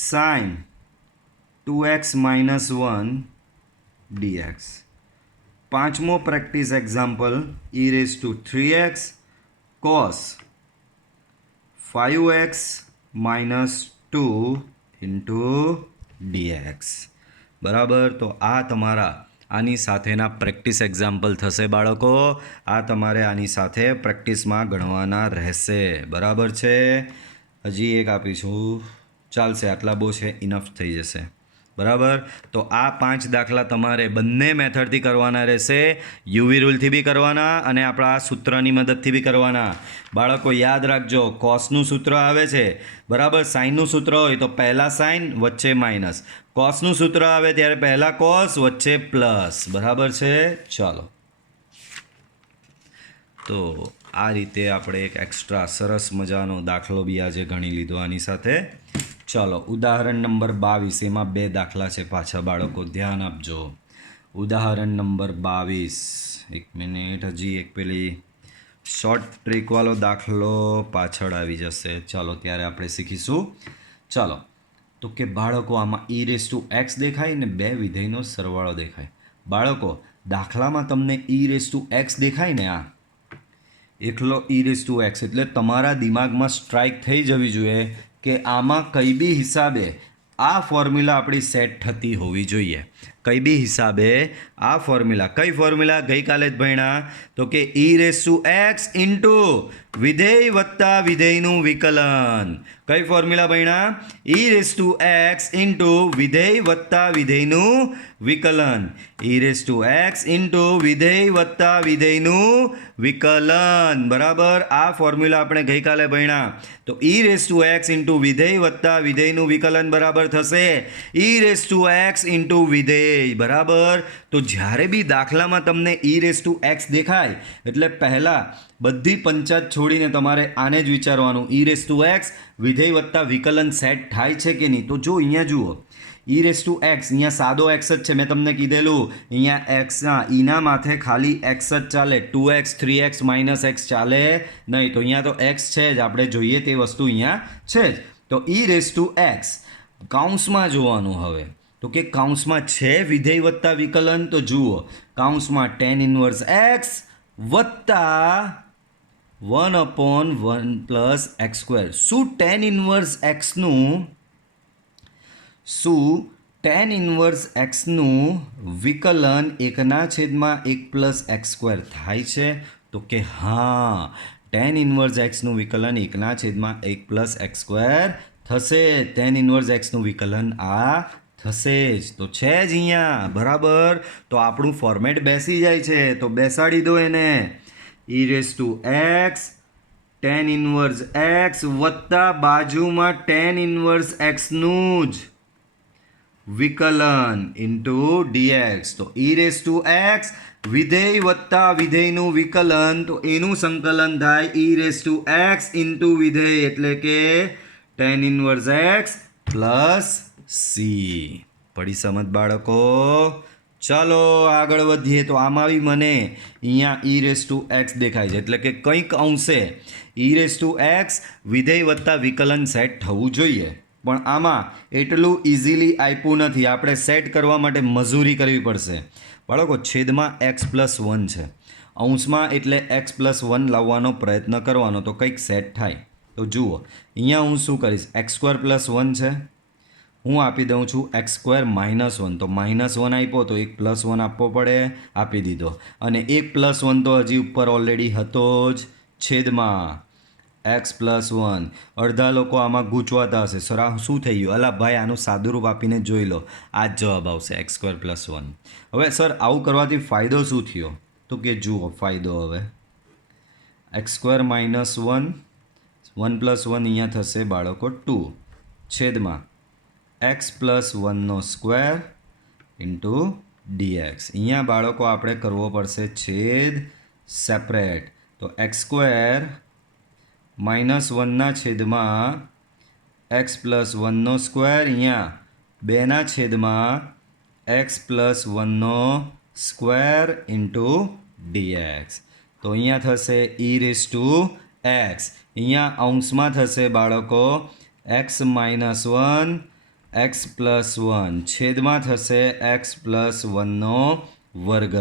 sin 2x - 1 dx પાંચમો practice example e⁴3x cos 5x - 2 dx બરાબર તો આ તમારા આની સાથેના પ્રેક્ટિસ એક્ઝામ્પલ થશે બાળકો આ તમારે આની સાથે પ્રેક્ટિસમાં ગણવાના રહેશે બરાબર છે હજી એક આપીશું ચાલશે આટલા બહુ છે ઇનફ થઈ જશે બરાબર તો આ 5 દાખલા તમારે બંને મેથડથી કરવાના રહેશે યુવી રૂલથી બી કરવાના અને આપણા સૂત્રની મદદથી બી કરવાના બાળકો યાદ રાખજો કોસનું સૂત્ર આવે છે બરાબર સાઇનનું સૂત્ર હોય તો પહેલાં સાઇન વચ્ચે માઇનસ કોસનું સૂત્ર આવે ત્યારે પહેલાં કોસ વચ્ચે પ્લસ બરાબર છે ચાલો તો આ રીતે આપણે એક એક્સ્ટ્રા સરસ મજાનો દાખલો બી આજે ગણી લીધો આની સાથે ચાલો ઉદાહરણ નંબર 22 એમાં 2 દાખલા છે પાછા બાળકો ધ્યાન આપજો ઉદાહરણ નંબર 22 એક મિનિટ હજી એક પેલી શોર્ટ ટ્રીકવાળો દાખલો પાછળ આવી જશે ચાલો ત્યારે આપણે શીખીશું ચાલો તો કે બાળકો આમાં e⁴x દેખાય ને 2 વિધેયનો સરવાળો દેખાય બાળકો દાખલામાં તમને e⁴x દેખાય ને આ એકલો e⁴x એટલે તમારા દિમાગમાં સ્ટ્રાઇક થઈ જવી જોઈએ કે આમાં કઈ બી હિસાબે આ ફોર્મ્યુલા આપણી સેટ થતી હોવી જોઈએ કઈ બી હિસાબે આ ફોર્મ્યુલા કઈ ફોર્મ્યુલા ગઈકાલે જ ભણ્યા તો કે e⁴x ઇન્ટુ વિધેય વત્તા વિધેયનું વિકલન કઈ ફોર્મ્યુલા ભણ્યા e⁴x ઇન્ટુ વિધેય વત્તા વિધેયનું વિકલન e⁴x ઇન્ટુ વિધેય વત્તા વિધેયનું વિકલન બરાબર આ ફોર્મ્યુલા આપણે ગઈકાલે ભણ્યા તો e⁴x ઇન્ટુ વિધેય વત્તા વિધેયનું વિકલન બરાબર થશે e⁴x ઇન્ટુ વિધેય બરાબર તો જ્યારે બી દાખલામાં તમને e⁴x દેખાય એટલે પહેલાં બધી પંચાત છોડીને તમારે આને જ વિચારવાનું e⁴x વિધેય વત્તા વિકલન સેટ થાય છે કે નહીં તો જો અહીંયા જુઓ ઈ રેસ ટુ એક્સ અહીંયા સાદો એક્સ જ છે, મેં તમને કીધેલું અહીંયા એક્સના ઈના માથે ખાલી એક્સ જ ચાલે, 2x 3x માઇનસ એક્સ ચાલે નહીં. તો અહીંયા તો એક્સ છે જ, આપણે જોઈએ તે વસ્તુ અહીંયા છે જ. તો ઈ રેસ ટુ એક્સ કાઉન્સમાં જોવાનું. હવે તો કે કાઉન્સમાં છે વિધેય વત્તા વિકલન, તો જુઓ કાઉન્સમાં tan ઇન્વર્સ એક્સ વત્તા 1/1 પ્લસ એક્સ સ્ક્વેર. શું tan ઇન્વર્સ એક્સનું વિકલન 1/1 પ્લસ એક્સ સ્ક્વેર થાય છે? તો કે હા, tan ઇન્વર્સ એક્સનું વિકલન 1/1 પ્લસ એક્સ સ્ક્વેર થશે. tan ઇન્વર્સ એક્સનું વિકલન આ થશે જ, તો છે જ અહીંયા. બરાબર, તો આપણું ફોર્મેટ બેસી જાય છે, તો બેસાડી દો એને. ઈ raise to x tan inverse x વત્તા બાજુમાં tan ઇન્વર્સ એક્સનું જ વિકલન ઇન્ટુ dx. તો ઈ રેસ ટુ એક્સ વિધેય વત્તા વિધેયનું વિકલન, તો એનું સંકલન થાય ઈ રેસ ટુ એક્સ ઇન્ટુ વિધેય, એટલે કે tan inverse x plus C. પડી સમજ બાળકો? ચાલો આગળ વધીએ. તો આમાં બી મને અહીંયા ઈ રેસ ટુ એક્સ દેખાય છે, એટલે કે કંઈક અંશે ઈ રેસ ટુ એક્સ વિધેય વત્તા વિકલન સેટ થવું જોઈએ, પણ આમાં એટલું ઇઝીલી આપ્યું નથી. આપણે સેટ કરવા માટે મજૂરી કરવી પડશે બાળકો. છેદમાં એક્સ પ્લસ 1 છે, અંશમાં એટલે એક્સ પ્લસ 1 લાવવાનો પ્રયત્ન કરવાનો, તો કંઈક સેટ થાય. તો જુઓ અહીંયા હું શું કરીશ, એક્સ સ્ક્વેર પ્લસ 1 છે, હું આપી દઉં છું એક્સ સ્ક્વેર માઇનસ 1. તો -1 આપ્યો તો એક +1 આપવો પડે, આપી દીધો. અને એક +1 તો હજી ઉપર ઓલરેડી હતો જ, છેદમાં એક્સ પ્લસ 1. અડધા લોકો આમાં ગૂંચવાતા હશે, સર આ શું થઈ ગયું? અલા ભાઈ, આનું સાદુરૂપ આપીને જોઈ લો, આ જ જવાબ આવશે, એક્સ સ્ક્વેર પ્લસ 1. હવે સર આવું કરવાથી ફાયદો શું થયો? તો કે જુઓ ફાયદો. હવે એક્સ સ્ક્વેર માઇનસ 1 1 + 1 અહીંયા થશે બાળકો 2, છેદમાં એક્સ પ્લસ 1નો સ્ક્વેર ઇન્ટુ dx. અહીંયા બાળકો આપણે કરવો પડશે છેદ સેપરેટ. તો એક્સ સ્ક્વેર -1ના છેદમાં એક્સ પ્લસ 1નો સ્ક્વેર, અહીંયા 2ના છેદમાં એક્સ પ્લસ 1નો સ્ક્વેર ઇન્ટુ dx. તો અહીંયા થશે ઈ રેસ ટુ એક્સ. અહીંયા અંશમાં થશે બાળકો એક્સ માઇનસ 1 એક્સ પ્લસ 1, છેદમાં થશે એક્સ પ્લસ 1નો વર્ગ,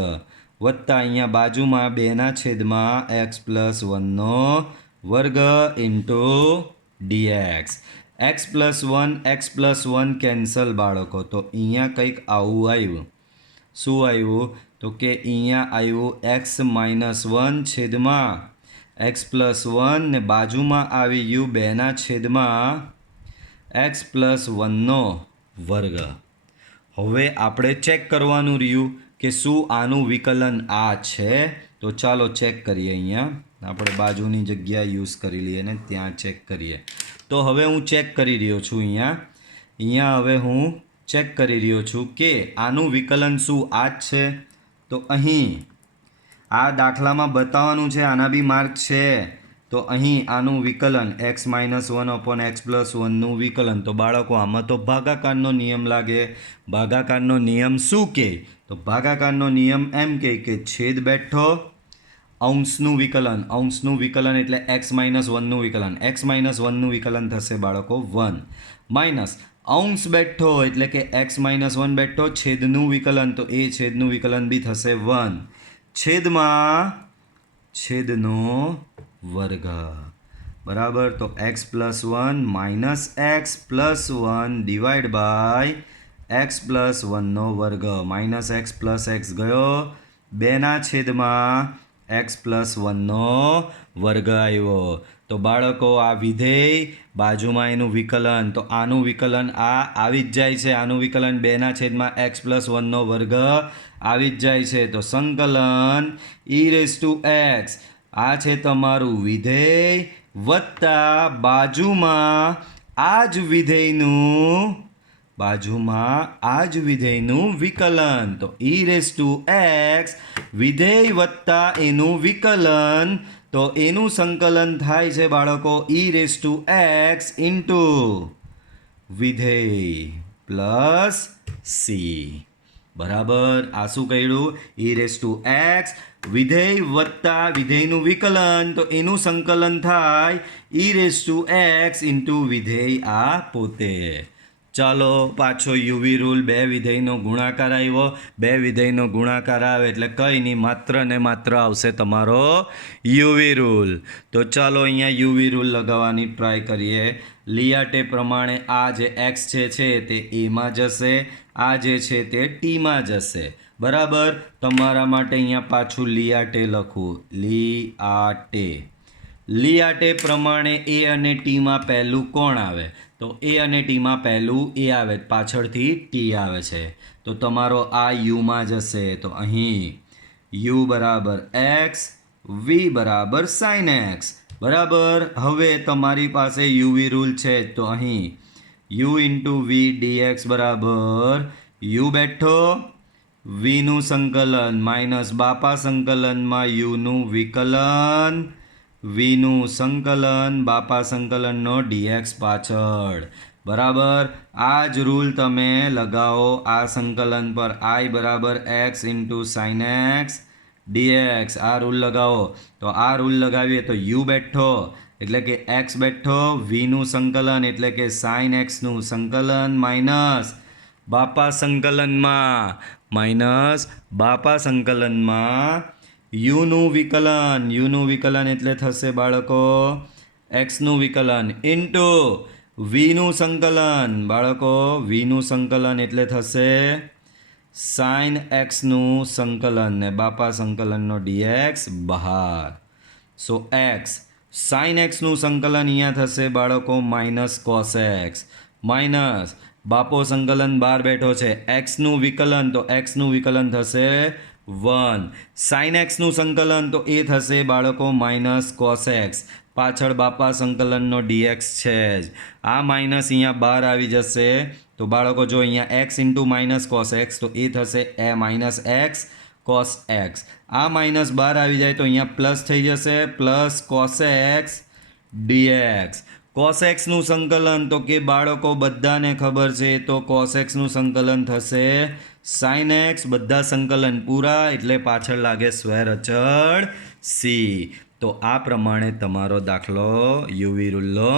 વત્તા અહીંયા બાજુમાં 2ના છેદમાં એક્સ પ્લસ 1નો વર્ગ into dx. X plus 1 cancel બાળકો. તો અહીંયા કંઈક આવું આવ્યું. શું આવ્યું? તો કે અહીંયા આવ્યું એક્સ માઇનસ 1 છેદમાં એક્સ પ્લસ 1 ને બાજુમાં આવી ગયું 2ના છેદમાં એક્સ પ્લસ 1નો વર્ગ. હવે આપણે ચેક કરવાનું રહ્યું કે શું આનું વિકલન આ છે? તો ચાલો ચેક કરીએ. અહીંયા આપણે બાજુની જગ્યા યુઝ કરી લઈએ ને ત્યાં ચેક કરીએ. તો હવે હું ચેક કરી રહ્યો છું અહીંયા હવે હું ચેક કરી રહ્યો છું કે આનું વિકલન શું આ જ છે? તો અહીં આ દાખલામાં બતાવવાનું છે, આના બી માર્ક છે. તો અહીં આનું વિકલન એક્સ માઇનસ 1 એક્સ પ્લસ 1નું વિકલન. તો બાળકો આમાં તો ભાગાકારનો નિયમ લાગે. ભાગાકારનો નિયમ શું કહે? તો ભાગાકારનો નિયમ એમ કહે કે છેદ બેઠો અંશનું વિકલન એટલે એક્સ માઇનસ 1નું વિકલન. એક્સ માઇનસ 1નું વિકલન થશે બાળકો 1 માઇનસ અંશ બેઠો એટલે કે એક્સ માઇનસ 1 બેઠો છેદનું વિકલન, તો એ છેદનું વિકલન બી થશે 1 છેદમાં છેદનો વર્ગ. બરાબર, તો x plus 1 minus x plus 1 divide by x plus 1નો વર્ગ. માઇનસ એક્સ પ્લસ એક્સ ગયો, 2ના છેદમાં એક્સ પ્લસ 1નો વર્ગ આવ્યો. તો બાળકો આ વિધેય બાજુમાં એનું વિકલન, તો આનું વિકલન આ આવી જ જાય છે. આનું વિકલન 2ના છેદમાં એક્સ પ્લસ 1નો વર્ગ આવી જ જાય છે. તો સંકલન ઈ રેસ ટુ એક્સ આ છે તમારું વિધેય વત્તા બાજુમાં આ જ વિધેયનું વિકલન. તો ઈ રેસ ટુ એક્સ વિધેય વત્તા એનું વિકલન, તો એનું સંકલન થાય છે બાળકો e raise to x into વિધેય પ્લસ સી. બરાબર. આ શું કહ્યું? e⁻x વિધેય વત્તા વિધેયનું વિકલન, તો એનું સંકલન થાય e⁻x ઇન્ટુ વિધેય આ પોતે. ચાલો પાછો યુવી રૂલ. બે વિધેયનો ગુણાકાર આવ્યો. બે વિધેયનો ગુણાકાર આવે એટલે કંઈ નહીં, માત્ર ને માત્ર આવશે તમારો યુવી રૂલ. તો ચાલો અહીંયા યુવી રૂલ લગાવવાની ટ્રાય કરીએ. લિયાટે પ્રમાણે આ જે એક્સ છે તે એમાં જશે, આ જે છે તે ટીમાં જશે. બરાબર. તમારા માટે અહીંયા પાછું લિયાટે લખું. લિયાટે પ્રમાણે એ અને ટીમાં પહેલું કોણ આવે? તો એ અને ટીમાં પહેલું એ આવે, પાછળથી ટી આવે છે. તો તમારો આ યુમાં જશે. તો અહીં યુ બરાબર એક્સ, વી બરાબર સાઇન એક્સ. બરાબર. હવે તમારી પાસે યુવી રૂલ છે, તો અહીં યુ ઇન્ટુ વી ડીએક્સ બરાબર યુ બેઠો, વીનું સંકલન માઇનસ બાપા સંકલનમાં યુનું વિકલન, વીનું સંકલન બાપા સંકલનનો ડીએક્સ પાછળ. બરાબર. આ જ રૂલ તમે લગાવો આ સંકલન પર. આઈ બરાબર x into sine x dx. આ રૂલ લગાવો. તો આ રૂલ લગાવીએ તો યુ બેઠો એટલે કે એક્સ બેઠો, વીનું સંકલન એટલે કે સાઇન એક્સનું સંકલન માઇનસ બાપા સંકલનમાં યુનું વિકલન એટલે થશે બાળકો એક્સનું વિકલન ઇન્ટુ વીનું સંકલન. બાળકો વીનું સંકલન એટલે થશે સાઇન એક્સનું સંકલન ને બાપા સંકલનનો ડીએક્સ બહાર. સો એક્સ સાઇન એક્સનું સંકલન અહીંયા થશે બાળકો માઇનસ કોસ એક્સ, માઇનસ બાપો સંકલન બહાર બેઠો છે, એક્સનું વિકલન, તો એક્સનું વિકલન થશે 1. સાઇન એક્સનું સંકલન તો એ થશે બાળકો માઇનસ કોસ એક્સ, પાછળ બાપા સંકલનનો ડીએક્સ છે જ. આ માઇનસ અહીંયા બહાર આવી જશે. તો બાળકો જો અહીંયા x into minus cos x, તો એ થશે એ માઇનસ એક્સ કોસ એક્સ. આ માઇનસ બહાર આવી જાય તો અહીંયા પ્લસ થઈ જશે, plus cos x dx. Cos એક્સનું સંકલન તો કે બાળકો બધાને ખબર છે, તો કોસ એક્સનું સંકલન થશે સાઇન એક્સ, બધા સંકલન પૂરા એટલે પાછળ લાગે સ્ક્વેર અચળ સી. તો આ પ્રમાણે તમારો દાખલો યુવી રૂલનો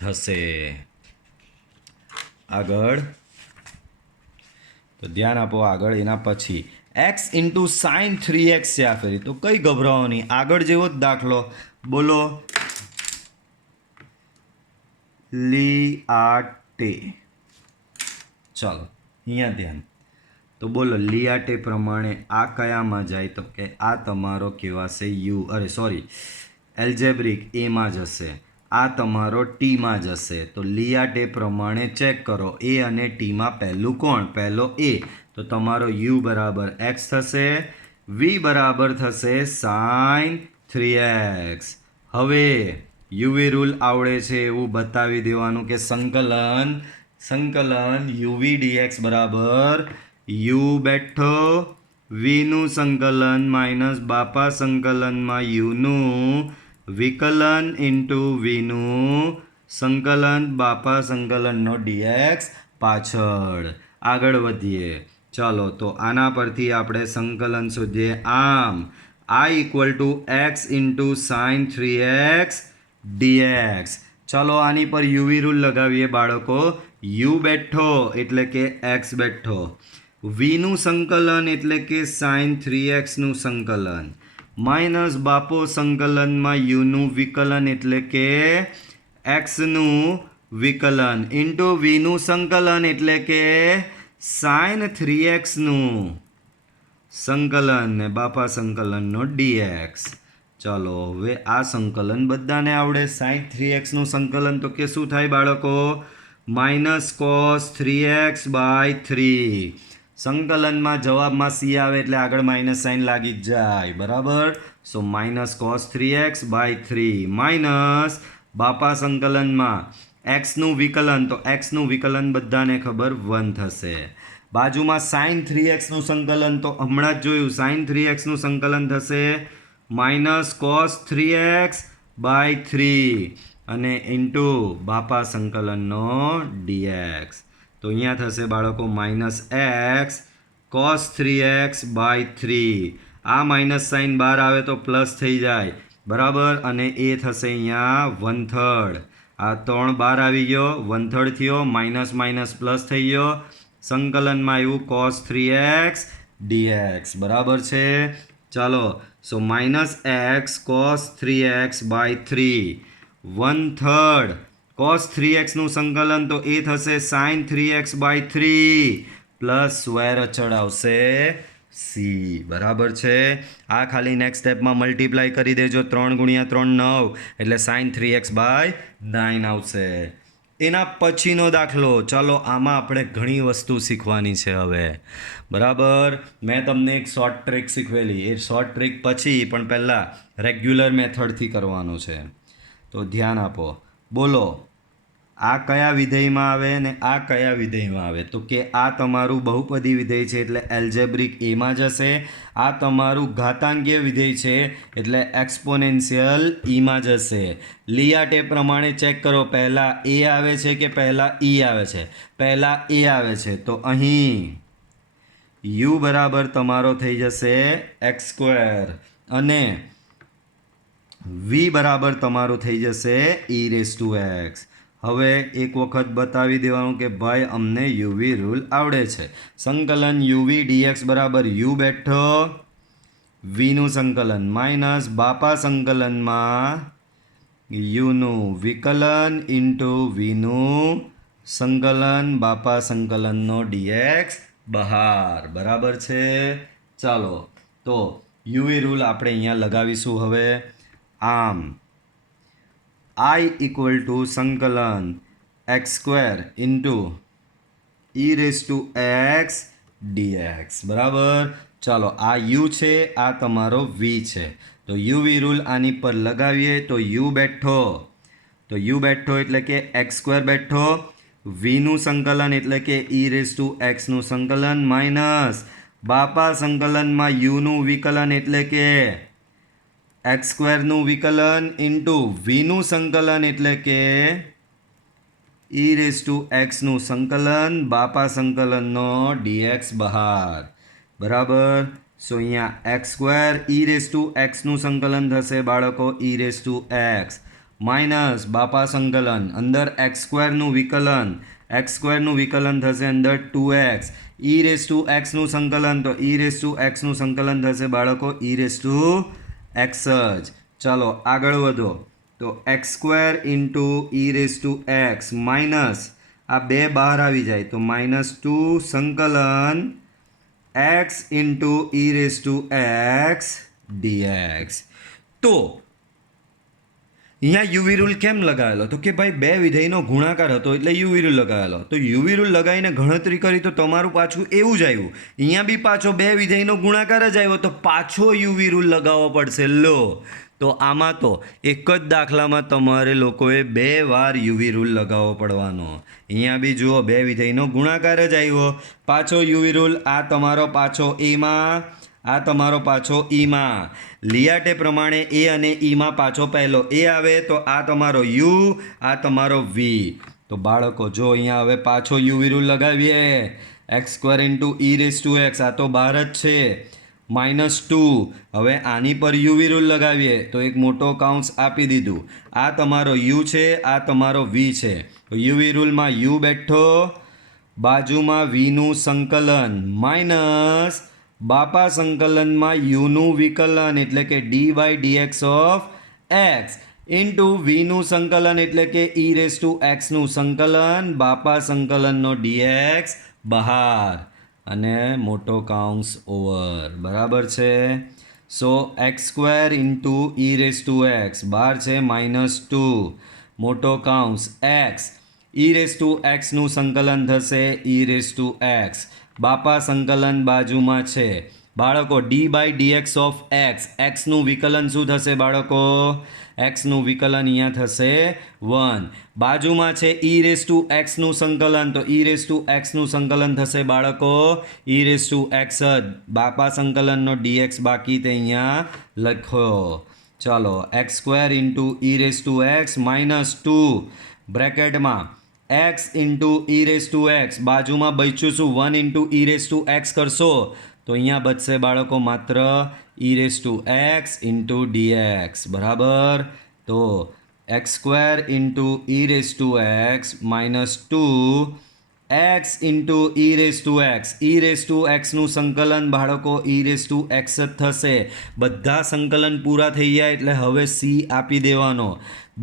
થશે. આગળ તો ધ્યાન આપો. આગળ એના પછી એક્સ ઇન્ટુ સાઇન 3x છે આ ફેરી. તો કંઈ ગભરાવો નહીં, આગળ જેવો જ દાખલો. બોલો લિયાટે. ચાલો અહીંયા ધ્યાન. તો બોલો લિયાટે પ્રમાણે આ કયામાં જાય? તો કે આ તમારો કહેવાશે એલ્જેબ્રિક એમાં જશે, આ તમારો ટીમાં જશે. તો લિયાટે પ્રમાણે ચેક કરો, એ અને ટીમાં પહેલું કોણ? પહેલો એ. તો તમારો યુ બરાબર એક્સ થશે, વી બરાબર થશે સાઇન 3x. હવે યુવી રૂલ આવડે છે એવું બતાવી દેવાનું કે સંકલન યુવી ડીએક્સ બરાબર યુ બેઠો, વીનું સંકલન માઇનસ બાપા સંકલનમાં યુનું વિકલન ઇન્ટુ વીનું સંકલન બાપા સંકલનનો ડીએક્સ પાછળ. આગળ વધીએ. ચાલો તો આના પરથી આપણે સંકલન શોધીએ. આમ I equal two x into sign 3x dx. ચાલો આની પર યુવી રૂલ લગાવીએ બાળકો. યુ બેઠો એટલે કે એક્સ બેઠો, વીનું સંકલન એટલે કે સાઇન 3xનું સંકલન માઇનસ બાપો સંકલનમાં યુનું વિકલન એટલે કે એક્સનું વિકલન ઇન્ટુ વીનું સંકલન એટલે કે સાઇન 3xનું સંકલન ને બાપા સંકલનનો ડીએક્સ. ચાલો હવે આ સંકલન બધાને આવડે. સાઇન 3xનું સંકલન તો કે શું થાય બાળકો? Minus cos 3x by 3. સંકલનમાં જવાબમાં સી આવે એટલે આગળ માઇનસ સાઇન લાગી જ જાય. બરાબર. So minus cos 3x by 3 minus બાપા સંકલનમાં એક્સનું વિકલન, તો એક્સનું વિકલન બધાને ખબર 1 થશે. બાજુમાં સાઇન 3xનું સંકલન તો હમણાં જ જોયું, સાઇન 3xનું સંકલન થશે માઇનસ કોસ 3x બાય 3 અને ઇન્ટુ બાપા સંકલનનો ડીએક્સ. તો અહીંયા થશે બાળકો -x cos 3x બાય 3. આ માઇનસ સાઇન બહાર આવે તો પ્લસ થઈ જાય, બરાબર, અને એ થશે અહીંયા 1/3. આ 3 બહાર આવી ગયો, 1/3 થયો, માઇનસ માઇનસ પ્લસ થઈ ગયો, સંકલનમાં આવ્યું cos 3x dx, બરાબર છે. ચાલો, so -x cos 3x by 3, 1/3 cos 3x નું સંકલન તો એ થશે sin 3x by 3 plus square અચળ આવશે c, બરાબર છે. આ ખાલી નેક્સ્ટ સ્ટેપમાં મલ્ટીપ્લાય કરી દેજો, 3 × 3 9 એટલે sin 3x બાય 9 આવશે. એના પછીનો દાખલો, ચાલો આમાં આપણે ઘણી વસ્તુ શીખવાની છે હવે, બરાબર. મેં તમને એક શોર્ટ ટ્રીક શીખવેલી, એ શોર્ટ ટ્રીક પછી પણ પહેલાં રેગ્યુલર મેથડથી કરવાનું છે, તો ધ્યાન આપો. બોલો, આ કયા વિધેયમાં આવે ને આ કયા વિધેયમાં આવે? તો કે આ તમારું બહુપદી વિધેય છે એટલે એલ્જેબ્રિક એમાં જશે. આ તમારું ઘાતાંકીય વિધેય છે એટલે એક્સપોનેન્શિયલ ઈમાં જશે. લિયાટે પ્રમાણે ચેક કરો, પહેલાં એ આવે છે કે પહેલાં ઈ આવે છે? પહેલાં એ આવે છે, તો અહીં યુ બરાબર તમારો થઈ જશે x² અને વી બરાબર તમારું થઈ જશે e⁻x. હવે એક વખત બતાવી દેવાનું કે ભાઈ અમને યુવી રૂલ આવડે છે. સંકલન યુવી ડીએક્સ બરાબર યુ બેઠો, વીનું સંકલન માઇનસ બાપા સંકલનમાં યુનું વિકલન ઇન્ટુ વીનું સંકલન બાપા સંકલનનો ડીએક્સ બહાર, બરાબર છે. ચાલો, તો યુવી રૂલ આપણે અહીંયા લગાવીશું હવે. આમ I = સંકલન x² ઇન્ટુ e⁻x dx, બરાબર. ચાલો, આ u છે, આ તમારો v છે, તો યુવી રૂલ આની પર લગાવીએ તો u બેઠો, તો u બેઠો એટલે કે x² બેઠો, vનું સંકલન એટલે કે e⁻x નું સંકલન માઇનસ બાપા સંકલનમાં uનું વિકલન એટલે કે x² નું વિકલન ઇન્ટુ વીનું સંકલન એટલે કે e⁻x નું સંકલન બાપા સંકલનનો dx બહાર, બરાબર. સો અહીંયા x² e⁻x નું સંકલન થશે બાળકો e⁻x માઇનસ બાપા સંકલન અંદર x² નું વિકલન, x² નું વિકલન થશે અંદર 2x, e⁻x નું સંકલન તો e⁻x નું સંકલન થશે બાળકો e⁻x જ. ચાલો આગળ વધો, તો x² ઇન્ટુ e⁻x માઇનસ આ બે બહાર આવી જાય તો -2 સંકલન x ઇન્ટુ e⁻x dx. તો અહીંયા યુવી રૂલ કેમ લગાવેલો? તો કે ભાઈ બે વિધેયનો ગુણાકાર હતો એટલે યુવી રૂલ લગાવેલો. તો યુવી રૂલ લગાવીને ગણતરી કરી તો તમારું પાછું એવું જ આવ્યું. અહીંયા બી પાછો બે વિધેયનો ગુણાકાર જ આવ્યો તો પાછો યુવી રૂલ લગાવવો પડશે. લો, તો આમાં તો એક જ દાખલામાં તમારે લોકોએ 2 વાર યુવી રૂલ લગાવવો પડવાનો. અહીંયા બી જુઓ, બે વિધેયનો ગુણાકાર જ આવ્યો, પાછો યુવી રૂલ. આ તમારો પાછો એમાં, આ તમારો પાછો ઈમાં. લિયાટે પ્રમાણે એ અને ઈમાં પાછો પહેલો એ આવે તો આ તમારો યુ, આ તમારો વી. તો બાળકો જો અહીંયા હવે પાછો યુવી રૂલ લગાવીએ, x² ઇન્ટુ e⁻x, આ તો બહાર જ છે, -2. હવે આની પર યુવી રૂલ લગાવીએ તો એક મોટો કાઉન્સ આપી દીધું. આ તમારો યુ છે, આ તમારો વી છે, તો યુવી રૂલમાં યુ બેઠો, બાજુમાં વીનું સંકલન માઇનસ બાપા સંકલનમાં યુનું વિકલન એટલે કે d/dx ઓફ x ઇન્ટુ વીનું સંકલન એટલે કે e⁻x નું સંકલન બાપા સંકલનનો dx બહાર અને મોટો કાઉન્સ ઓવર, બરાબર છે. સો x² ઇન્ટુ e⁻x બહાર છે -2 મોટો કાઉન્સ x, e⁻x નું સંકલન થશે e⁻x, બાપા સંકલન બાજુમાં છે બાળકો d/dx ઓફ x નું વિકલન શું થશે બાળકો? x નું વિકલન અહીંયા થશે 1. બાજુમાં છે e⁻x નું સંકલન તો e⁻x નું સંકલન થશે બાળકો e⁻x જ, બાપા સંકલનનો dx બાકી તે અહીંયા લખો. ચાલો x² ઇન્ટુ e⁻x -2 બ્રેકેટમાં x into e raise to x, બાજુમાં બચ્યું શું 1 into e raise to x કરશો તો અહીંયા બચશે બાળકો માત્ર e raise to x into dx, બરાબર. તો x square into e raise to x minus 2 x into e raise to x, e raise to એક્સનું સંકલન બાળકો ઈ રેસ ટુ એક્સ જ થશે. બધા સંકલન પૂરા થઈ ગયા એટલે હવે સી આપી દેવાનો.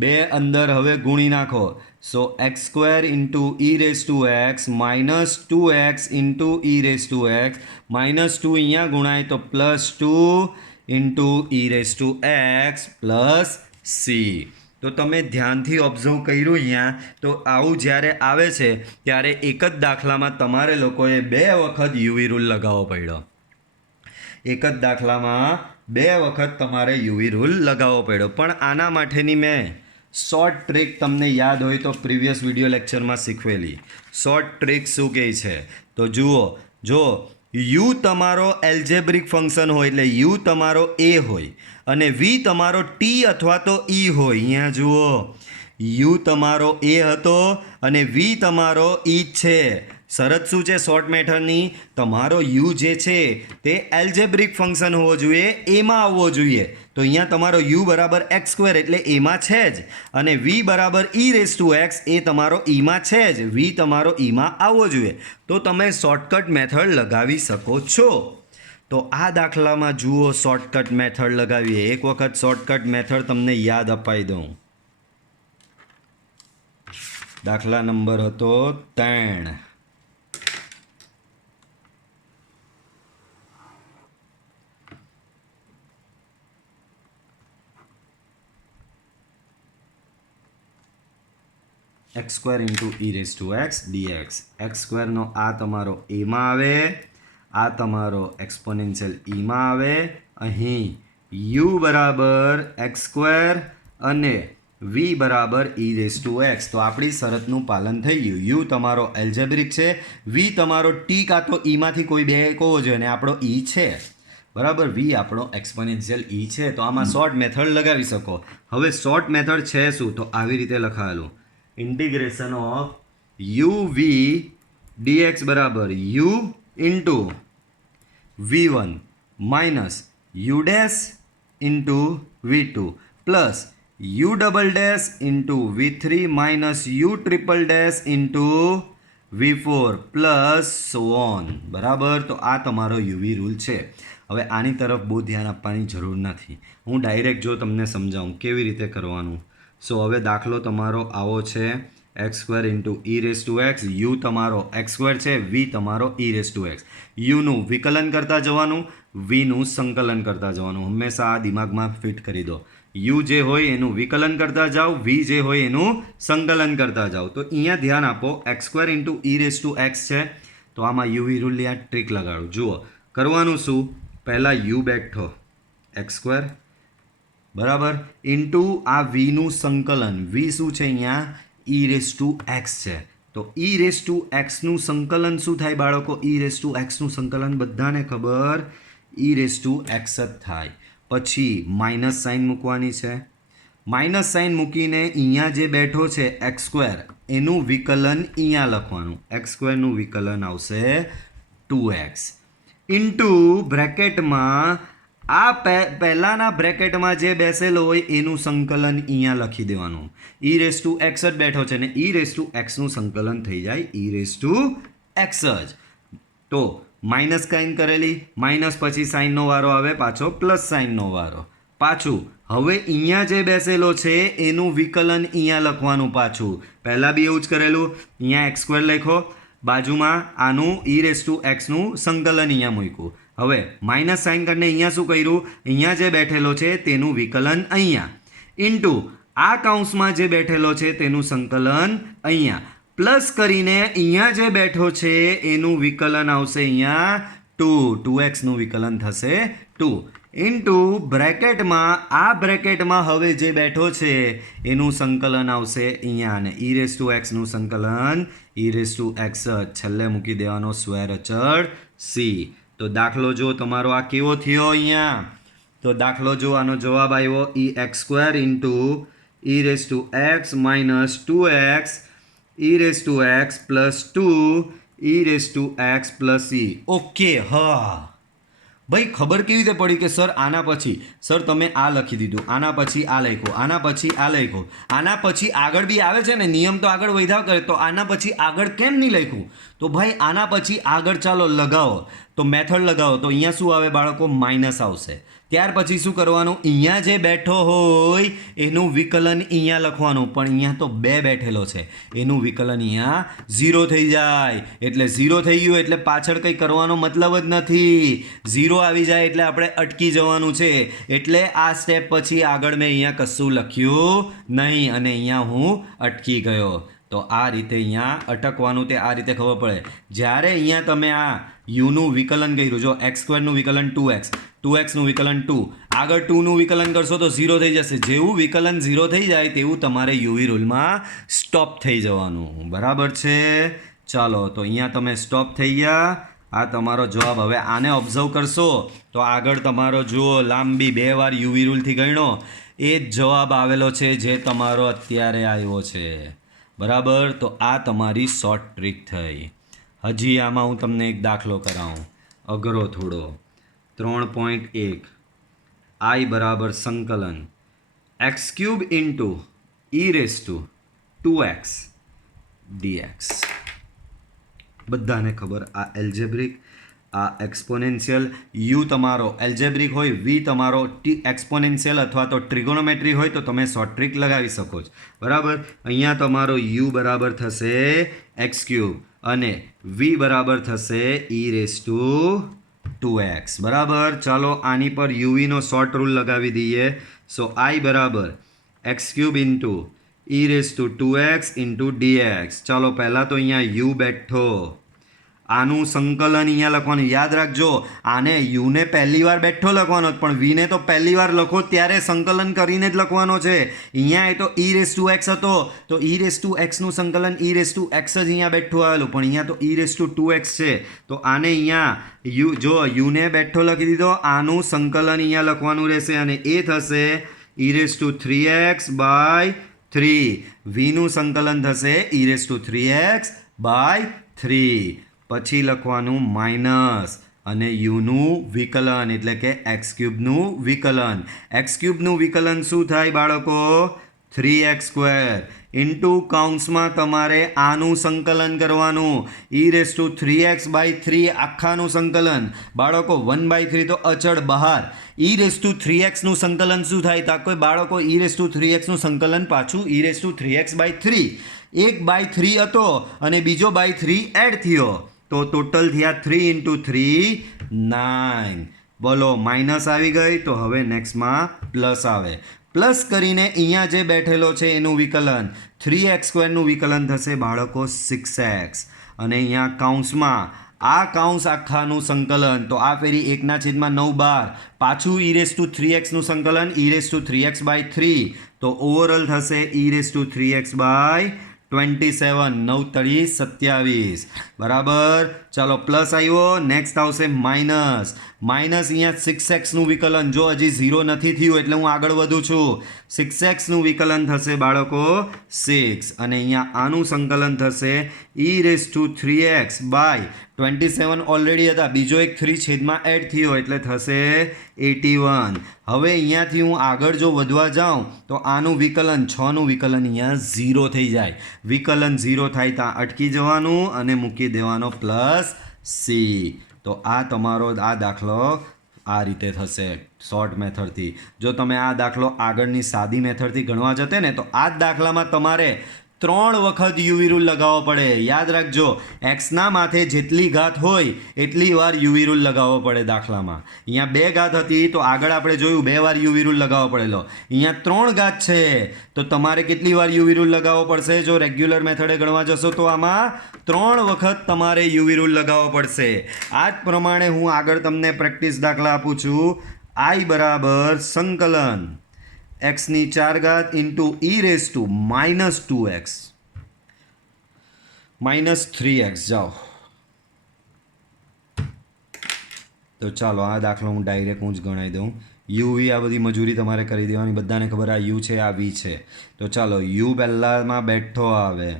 બે અંદર હવે ગુણી નાખો. So x square into e raise to x minus 2x into e raise to x, minus 2 અહીંયા ગુણાય તો +2 into e raise to x plus C. તો તમે ધ્યાનથી ઓબ્ઝર્વ કર્યું અહીંયા તો આવું જ્યારે આવે છે ત્યારે એક જ દાખલામાં તમારે લોકોએ 2 વખત યુવી રૂલ લગાવવો પડ્યો. એક જ દાખલામાં 2 વખત તમારે યુવી રૂલ લગાવવો પડ્યો. પણ આના માટેની મેં શોર્ટ ટ્રીક તમને યાદ હોય તો પ્રીવિયસ વિડીયો લેક્ચરમાં શીખવેલી. શોર્ટ ટ્રીક શું કહે છે તો જુઓ, જો યુ તમારો એલ્જેબ્રિક ફંક્શન હોય એટલે યુ તમારો એ હોય અને વી તમારો ટી અથવા તો ઈ હોય. અહીંયા જુઓ, યુ તમારો એ હતો અને વી તમારો ઈ છે. શરત શું છે શોર્ટ મેથડની? તમારો યુ જે છે તે એલ્જેબ્રિક ફંક્શન હોવો જોઈએ, એમાં આવવો જોઈએ. તો અહીંયા તમારો યુ બરાબર એક્સ સ્ક્વેર એટલે એમાં છે જ, અને વી બરાબર ઈ રેસ ટુ એક્સ એ તમારો ઈમાં છે જ, વી તમારો ઈમાં આવવો જોઈએ. તો તમે શોર્ટકટ મેથડ લગાવી શકો છો. તો આ દાખલામાં જુઓ શોર્ટકટ મેથડ લગાવીએ. એક વખત શોર્ટકટ મેથડ તમને યાદ અપાઈ દઉં. દાખલા નંબર હતો 3. X square into e raise to x dx. X સ્ક્વેરનો આ તમારો એમાં આવે, આ તમારો એક્સપોનેન્શિયલ ઈમાં આવે. અહીં યુ બરાબર એક્સ સ્ક્વેર અને વી બરાબર ઈ રેસ ટુ એક્સ. તો આપણી શરતનું પાલન થઈ ગયું. યુ તમારો એલ્જેબ્રિક છે, વી તમારો ટી કાં તો ઈમાંથી કોઈ બે કહો જોઈએ અને આપણો ઈ છે, બરાબર. વી આપણો એક્સપોનેન્શિયલ ઈ છે. તો આમાં શોર્ટ મેથડ લગાવી શકો. હવે શોર્ટ મેથડ છે શું તો આવી રીતે લખાયેલું, integration of u v d x બરાબર u into V1 minus u dash into V2 plus u double dash into V3 minus u triple dash into V4 plus so on, બરાબર. તો આ તમારો યુવી રૂલ છે. હવે આની તરફ બહુ ધ્યાન આપવાની જરૂર નથી. હું ડાયરેક્ટ જો તમને સમજાવું કેવી રીતે કરવાનું. સો હવે દાખલો તમારો આવો છે, x square into e raise to x. You તમારો એક્સ સ્ક્વેર છે, વી તમારો ઈ રેસ ટુ એક્સ. યુનું વિકલન કરતા જવાનું, વીનું સંકલન કરતા જવાનું. હંમેશા આ દિમાગમાં ફિટ કરી દો. યુ જે હોય એનું વિકલન કરતા જાઓ, વી જે હોય એનું સંકલન કરતા જાઓ. તો અહીંયા ધ્યાન આપો, x square into e raise to x છે તો આમાં યુવી રૂલની આ ટ્રીક લગાડું. જુઓ કરવાનું શું, પહેલાં યુ બેઠો એક્સ સ્ક્વેર બરાબર ઇન્ટુ આ વીનું સંકલન. વી શું છે અહીંયા ઈ રેસ ટુ એક્સ છે. તો ઈ રેસ ટુ એક્સનું સંકલન શું થાય બાળકો? ઈ રેસ ટુ એક્સનું સંકલન બધાને ખબર ઈ રેસ ટુ એક્સ જ થાય. પછી માઇનસ સાઇન મૂકવાની છે. માઇનસ સાઇન મૂકીને અહીંયા જે બેઠો છે એક્સ સ્ક્વેર એનું વિકલન અહીંયા લખવાનું. એક્સ સ્ક્વેરનું વિકલન આવશે 2x ઇન્ટુ બ્રેકેટમાં આ પહેલાંના બ્રેકેટમાં જે બેસેલો હોય એનું સંકલન અહીંયા લખી દેવાનું. ઈ રેસ ટુ એક્સ જ બેઠો છે ને ઈ રેસ ટુ એક્સનું સંકલન થઈ જાય ઈ રેસ ટુ એક્સ જ. તો માઇનસ સાઇન કરેલી, માઇનસ પછી સાઇનનો વારો આવે પાછો પ્લસ સાઇનનો વારો. પાછું હવે અહીંયા જે બેસેલો છે એનું વિકલન અહીંયા લખવાનું પાછું. પહેલાં બી એવું જ કરેલું, અહીંયા એક્સ સ્ક્વેર લખો, બાજુમાં આનું ઈ રેસ ટુ એક્સનું સંકલન અહીંયા મૂક્યું. હવે માઇનસ સાઇન કરીને અહીંયા શું કર્યું, અહીંયા જે બેઠેલો છે તેનું વિકલન અહીંયા ઇન્ટુ આ કૌંસમાં જે બેઠેલો છે તેનું સંકલન અહીંયા પ્લસ કરીને અહીંયા જે બેઠો છે એનું વિકલન આવશે અહીંયા 2x નું વિકલન થશે 2 ઇન્ટુ બ્રેકેટમાં આ બ્રેકેટમાં હવે જે બેઠો છે એનું સંકલન આવશે અહીંયા અને ઈ રેસ ટુ એક્સનું સંકલન ઈ રેસ ટુ એક્સ છેલ્લે મૂકી દેવાનો સ્ક્વેર અચળ સી. તો દાખલો જો તમારો આ કેવો થયો અહીંયા, તો દાખલો જો આનો જવાબ આવ્યો ઈ x square into e raise to x minus 2x e⁻x plus 2 e⁻x plus e. Okay, હા ભાઈ, ખબર કેવી રીતે પડી કે સર આના પછી સર તમે આ લખી દીધું, આના પછી આ લખ્યું, આના પછી આ લખ્યું, આના પછી આગળ બી આવે છે ને, નિયમ તો આગળ વધ્યા કરે, તો આના પછી આગળ કેમ નહીં લખ્યું? તો ભાઈ આના પછી આગળ ચાલો લગાવો, તો મેથડ લગાવો, તો અહીંયા શું આવે બાળકો? માઇનસ આવશે. ત્યાર પછી શું કરવાનું? અહીંયા જે બેઠો હોય એનું વિકલન અહીંયા લખવાનું, પણ અહીંયા તો 2 બેઠેલો છે, એનું વિકલન અહીંયા 0 થઈ જાય. એટલે 0 થઈ ગયું એટલે પાછળ કંઈ કરવાનો મતલબ જ નથી. 0 આવી જાય એટલે આપણે અટકી જવાનું છે. એટલે આ સ્ટેપ પછી આગળ મેં અહીંયા કશું લખ્યું નહીં અને અહીંયા હું અટકી ગયો. તો આ રીતે અહીંયા અટકવાનું તે આ રીતે ખબર પડે. જ્યારે અહીંયા તમે આ યુનું વિકલન કર્યું, જો x² નું વિકલન 2x, 2x નું વિકલન 2, આગળ 2 નું વિકલન કરશો તો 0 થઈ જશે. જેવું વિકલન 0 થઈ જાય તેવું તમારે યુવી રૂલમાં સ્ટોપ થઈ જવાનું. બરાબર છે? ચાલો, તો અહીંયા તમે સ્ટોપ થઈ ગયા. આ તમારો જવાબ. હવે આને ઓબ્ઝર્વ કરશો તો આગળ તમારો જુઓ, લાંબી 2 વાર યુવી રૂલથી ગણ્યો, એ જ જવાબ આવેલો છે જે તમારો અત્યારે આવ્યો છે. બરાબર? તો આ તમારી શોર્ટ ટ્રીક થઈ. હજી આમાં હું તમને એક દાખલો કરાવું, અઘરો થોડો. 3.1 i બરાબર સંકલન x³ ઇન્ટુ e⁻2x dx. બધાને ખબર, આ એલ્જેબ્રિક, આ એક્સપોનેન્શિયલ. યુ તમારો એલ્જેબ્રિક હોય, વી તમારો એક્સપોનેન્શિયલ અથવા તો ટ્રિગોનોમેટ્રી હોય તો તમે શોર્ટ ટ્રીક લગાવી શકો છો. બરાબર? અહીંયા તમારો યુ બરાબર થશે x³ અને વી બરાબર થશે e⁻2x. બરાબર? ચાલો આની પર યુવીનો શોર્ટ રૂલ લગાવી દઈએ. સો i બરાબર x³ into e⁻2x into dx. ચાલો પહેલાં તો અહીંયા યુ બેઠો, આનું સંકલન અહીંયા લખવાનું. યાદ રાખજો, આને યુને પહેલી વાર બેઠો લખવાનો, પણ વીને તો પહેલી વાર લખો ત્યારે સંકલન કરીને જ લખવાનો છે. અહીંયા એ તો e⁻x હતો, તો e⁻x નું સંકલન e⁻x જ અહીંયા બેઠું આવેલું, પણ અહીંયા તો e⁻2x છે. તો આને અહીંયા જો યુને બેઠો લખી દીધો, આનું સંકલન અહીંયા લખવાનું રહેશે અને એ થશે e⁻3x બાય 3. વીનું સંકલન થશે e⁻3x બાય 3. પછી લખવાનું માઇનસ અને યુનું વિકલન એટલે કે x³ નું વિકલન. x³ નું વિકલન શું થાય બાળકો? 3x² ઇન્ટુ કૌંસમાં તમારે આનું સંકલન કરવાનું, e⁻3x બાય 3 આખાનું સંકલન. બાળકો 1/3 તો અચળ બહાર. e⁻3x નું સંકલન શું થાય? તો કોઈ બાળકો e⁻3x નું સંકલન પાછું e⁻3x બાય 3, 1/3 હતો અને બીજો બાય 3 એડ થયો, તો ટોટલ થયા 3 ઇન્ટુ 3 9. બોલો, માઇનસ આવી ગઈ. તો હવે નેક્સ્ટમાં પ્લસ આવે. પ્લસ કરીને અહીંયા જે બેઠેલો છે એનું વિકલન 3x² નું વિકલન થશે બાળકો 6x. અને અહીંયા કૌંસમાં આ કૌંસ આખાનું સંકલન, તો આ ફેરી 1/9 પાછું e⁻3x નું સંકલન e⁻3x બાય 3, તો ઓવરઓલ થશે e⁻3x બાય 27, 9 × 27. બરાબર? ચાલો, પ્લસ આવ્યો. નેક્સ્ટ આવશે માઇનસ. માઇનસ અહીંયા 6x નું વિકલન, જો હજી 0 નથી થયું એટલે હું આગળ વધું છું. 6x નું વિકલન થશે બાળકો 6 અને અહીંયા આનું સંકલન થશે e⁻3x બાય 27 ઓલરેડી હતા, બીજો એક 3 છેદમાં એડ થયો એટલે થશે 81. હવે અહીંયાથી હું આગળ જો વધવા જાઉં તો આનું વિકલન 6 નું વિકલન અહીંયા 0 થઈ જાય. વિકલન 0 થાય ત્યાં અટકી જવાનું અને મૂકી દેવાનો પ્લસ c. તો આ તમારો આ દાખલો આ રીતે થશે શોર્ટ મેથડથી. જો તમે આ દાખલો આગળની સાદી મેથડથી ગણવા જતે ને તો આ જ દાખલામાં તમારે 3 વખત યુવી રૂલ લગાવવો પડે. યાદ રાખજો, એક્સના માથે જેટલી ઘાત હોય એટલી વાર યુવી રૂલ લગાવવો પડે દાખલામાં. અહીંયા 2 ઘાત હતી તો આગળ આપણે જોયું 2 વાર યુવી રૂલ લગાવવો પડેલો. અહીંયા 3 ઘાત છે તો તમારે કેટલી વાર યુવી રૂલ લગાવવો પડશે? જો રેગ્યુલર મેથડે ગણવા જશો તો આમાં 3 વખત તમારે યુવી રૂલ લગાવવો પડશે. આ જ પ્રમાણે હું આગળ તમને પ્રેક્ટિસ દાખલા આપું છું. i બરાબર સંકલન x⁴ ઇન્ટુ e⁻−2x -3x. જાઓ, તો ચાલો આ દાખલો હું ડાયરેક્ટ જ ગણાવી દઉં. યુવી આ બધી મજૂરી તમારે કરી દેવાની. બધાને ખબર આ યુ છે, આ વી છે. તો ચાલો, યુ પહેલાંમાં બેઠો આવે,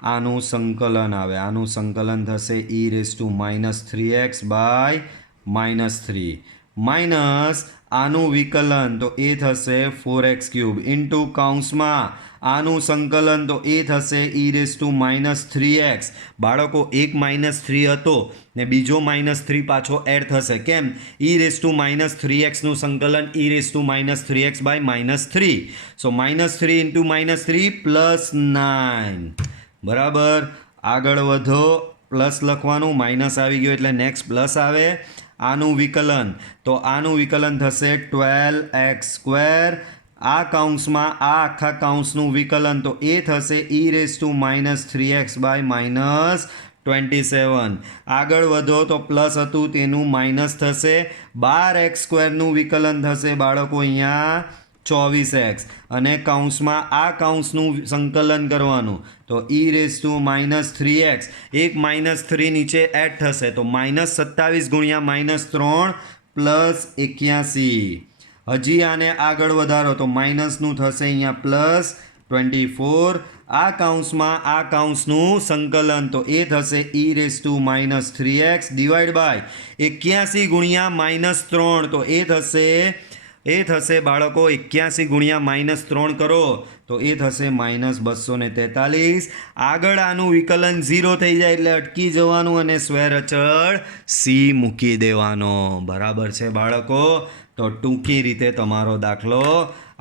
આનું સંકલન આવે, આનું સંકલન થશે e⁻³ બાય -3 માઇનસ આનું વિકલન તો એ થશે 4x³ ઇન્ટુ કૌંસમાં આનું સંકલન તો એ થશે e⁻³ બાળકો એક -3 હતો ને બીજો -3 પાછો એડ થશે. કેમ? e⁻³ નું સંકલન e⁻³ by -3. So -3 into -3 plus 9. બરાબર. આગળ વધો, પ્લસ લખવાનું, માઇનસ આવી ગયો એટલે નેક્સ્ટ પ્લસ આવે. આનું વિકલન તો આનું વિકલન થશે 12x². આ કૌંસમાં આ આખા કૌંસનું વિકલન તો એ થશે e⁻³ બાય -27. આગળ વધો તો પ્લસ હતું તેનું માઇનસ થશે. 12x² નું વિકલન થશે બાળકો અહીંયા 24x અને કૌંસમાં આ કૌંસનું સંકલન કરવાનું તો e⁻³ એક -3 નીચે એડ થશે તો -27 ગુણ્યા -3 પ્લસ 81. હજી આને આગળ વધારો તો માઇનસનું થશે અહીંયા પ્લસ 24. આ કૌંસમાં આ કૌંસનું સંકલન તો એ થશે e⁻³ ડિવાઈડ બાય 81 ગુણ્યા -3 તો એ થશે બાળકો 81 ગુણ્યા -3 કરો તો એ થશે -243. આગળ આનું વિકલન 0 થઈ જાય એટલે અટકી જવાનું અને સ્વેર અચળ c મૂકી દેવાનો. બરાબર છે બાળકો? તો ટૂંકી રીતે તમારો દાખલો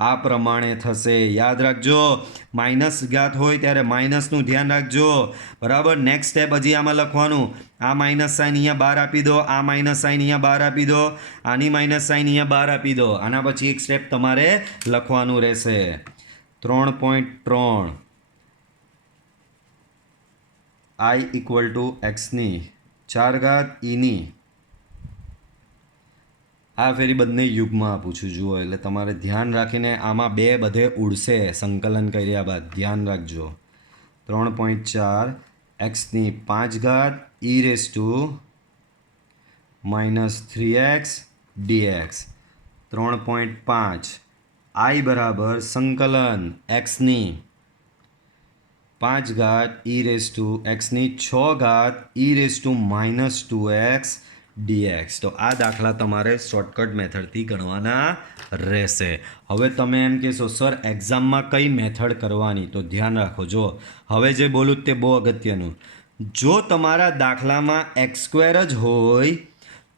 આ પ્રમાણે થશે. યાદ રાખજો, માઇનસ ઘાત હોય ત્યારે માઇનસનું ધ્યાન રાખજો. બરાબર. નેક્સ્ટ સ્ટેપ હજી આમાં લખવાનું, આ માઇનસ સાઇન અહીંયા બહાર આપી દો, આ માઇનસ સાઇન અહીંયા બહાર આપી દો, આની માઇનસ સાઇન અહીંયા બહાર આપી દો. આના પછી એક સ્ટેપ તમારે લખવાનું રહેશે. 3.3 i = x ની 4 ઘાત e ની, આ ફેરી બંને યુગમાં આપું છું જુઓ, એટલે તમારે ધ્યાન રાખીને આમાં બે બધે ઉડશે સંકલન કર્યા બાદ. ધ્યાન રાખજો. 3.4 x ની 5 ઘાત e⁻³ dx. 3.5 i બરાબર સંકલન x ની 5 ઘાત e⁻x ની 6 ઘાત e⁻²x dx. તો આ દાખલા તમારે શોર્ટકટ મેથડથી ગણવાના રહેશે. હવે તમે એમ કહેશો સર એક્ઝામમાં કઈ મેથડ કરવાની? તો ધ્યાન રાખો. જો હવે જે બોલું તે બહુ અગત્યનું. જો તમારા દાખલામાં x² જ હોય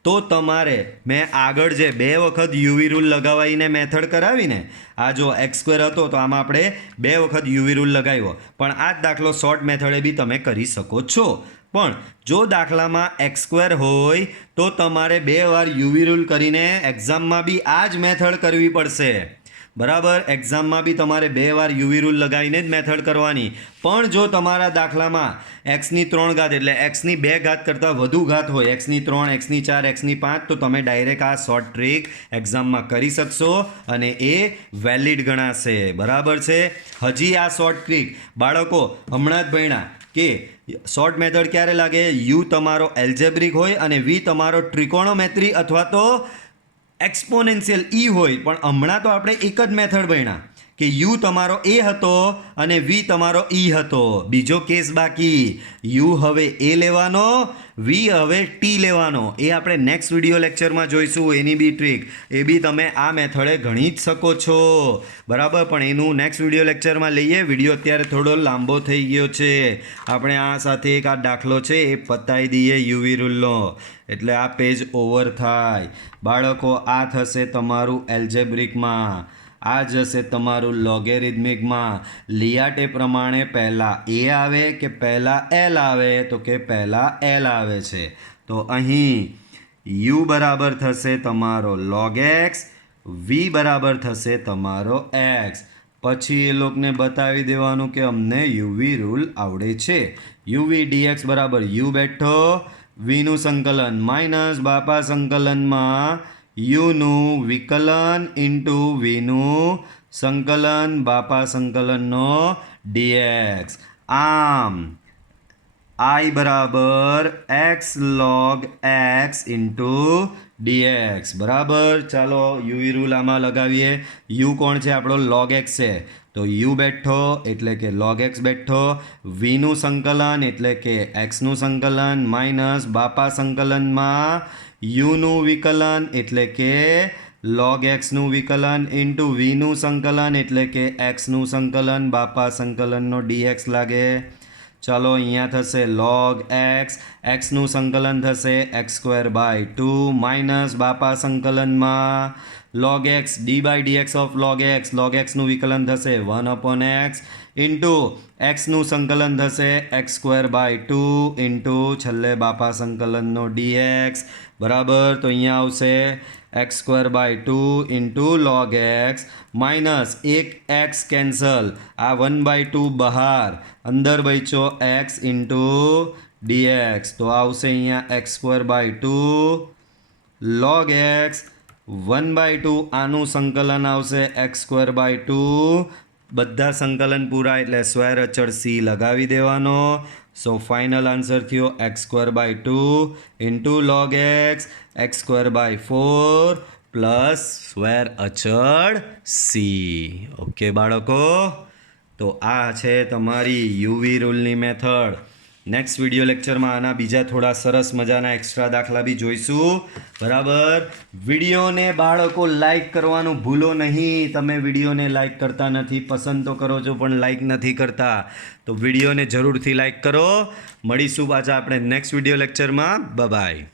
તો તમારે, મેં આગળ જે 2 વખત યુવી રૂલ લગાવીને મેથડ કરાવીને, આ જો x² હતો તો આમાં આપણે 2 વખત યુવી રૂલ લગાવ્યો, પણ આ જ દાખલો શોર્ટ મેથડે બી તમે કરી શકો છો. પણ જો દાખલામાં x² હોય તો તમારે 2 વાર યુવી રૂલ કરીને એક્ઝામમાં બી આ જ મેથડ કરવી પડશે. બરાબર. એક્ઝામમાં બી તમારે 2 વાર યુવી રૂલ લગાવીને જ મેથડ કરવાની. પણ જો તમારા દાખલામાં x ની 3 ઘાત એટલે x ની 2 ઘાત કરતાં વધુ ઘાત હોય, x ની 3, x ની 4, x ની 5, તો તમે ડાયરેક્ટ આ શોર્ટ ટ્રીક એક્ઝામમાં કરી શકશો અને એ વેલિડ ગણાશે. બરાબર છે? હજી આ શોર્ટ ટ્રીક બાળકો હમણાં જ ભણ્યા કે શોર્ટ મેથડ ક્યારે લાગે? યુ તમારો એલ્જેબ્રિક હોય અને વી તમારો ત્રિકોણોમેટ્રી અથવા તો એક્સપોનેન્શિયલ ઈ હોય. પણ હમણાં તો આપણે એક જ મેથડ ભણ્યા કે યુ તમારો એ હતો અને વી તમારો ઈ હતો. બીજો કેસ બાકી. યુ હવે એ લેવાનો, વી હવે ટી લેવાનો. એ આપણે નેક્સ્ટ વિડીયો લેક્ચરમાં જોઈશું. એની બી ટ્રીક એ બી તમે આ મેથડે ગણી જ શકો છો. બરાબર. પણ એનું નેક્સ્ટ વિડીયો લેક્ચરમાં લઈએ. વિડીયો અત્યારે થોડો લાંબો થઈ ગયો છે. આપણે આ સાથે એક આ દાખલો છે એ પતાવી દઈએ યુવી રૂલનો, એટલે આ પેજ ઓવર થાય. બાળકો આ થશે તમારું એલ્જેબ્રિકમાં, આ જશે તમારું લોગેરિધમિકમાં. લિયાટે પ્રમાણે પહેલાં એ આવે કે પહેલાં એલ આવે? તો કે પહેલાં એલ આવે છે. તો અહીં યુ બરાબર થશે તમારો log x, વી બરાબર થશે તમારો x. પછી એ લોકોને બતાવી દેવાનું કે અમને યુવી રૂલ આવડે છે. યુવી dx બરાબર યુ બેઠો, વીનું સંકલન માઇનસ બાપા સંકલનમાં યુનું વિકલન ઇન્ટુ વીનું સંકલન બાપા સંકલનનો dx. આમ i બરાબર x log x into dx. બરાબર. ચાલો યુવી રૂલ આમાં લગાવીએ. યુ કોણ છે? આપણો log x છે. તો યુ બેઠો એટલે કે log x બેઠો, વીનું સંકલન એટલે કે એક્સનું સંકલન માઇનસ બાપા સંકલનમાં યુનું વિકલન એટલે કે log xનું વિકલન ઇન્ટુ વીનું સંકલન એટલે કે એક્સનું સંકલન બાપા સંકલનનો dx લાગે. ચાલો અહીંયા થશે log x, એક્સનું સંકલન થશે x²/2 માઇનસ બાપા સંકલનમાં log x d/dx of log xનું વિકલન થશે 1/x ઇન્ટુ એક્સનું સંકલન થશે x²/2 ઇન્ટુ છેલ્લે બાપા સંકલનનો dx બરાબર. તો અહીંયા આવશે x²/2 into log x minus એક x કેન્સલ, આ 1/2 બહાર, અંદર બચ્યો x ઇન્ટુ dx. તો આવશે અહીંયા x²/2 log x 1/2 આનું સંકલન આવશે x²/2, બધા સંકલન પૂરા એટલે સ્ક્વેર અચળ c લગાવી દેવાનો. સો ફાઇનલ આન્સર થયો x²/2 into log x x²/4 plus square અચળ c. ઓકે બાળકો, તો આ છે તમારી યુવી રૂલની મેથડ. નેક્સ્ટ વિડીયો લેક્ચરમાં આના બીજા થોડા સરસ મજાના એક્સ્ટ્રા દાખલા બી જોઈશું. બરાબર. વિડીયોને બાળકો લાઈક કરવાનું ભૂલો નહીં. તમે વિડીયોને લાઈક કરતા નથી, પસંદ તો કરો છો પણ લાઈક નથી કરતા, તો વિડીયોને જરૂરથી લાઈક કરો. મળીશું પાછા આપણે નેક્સ્ટ વિડીયો લેક્ચરમાં. બાય.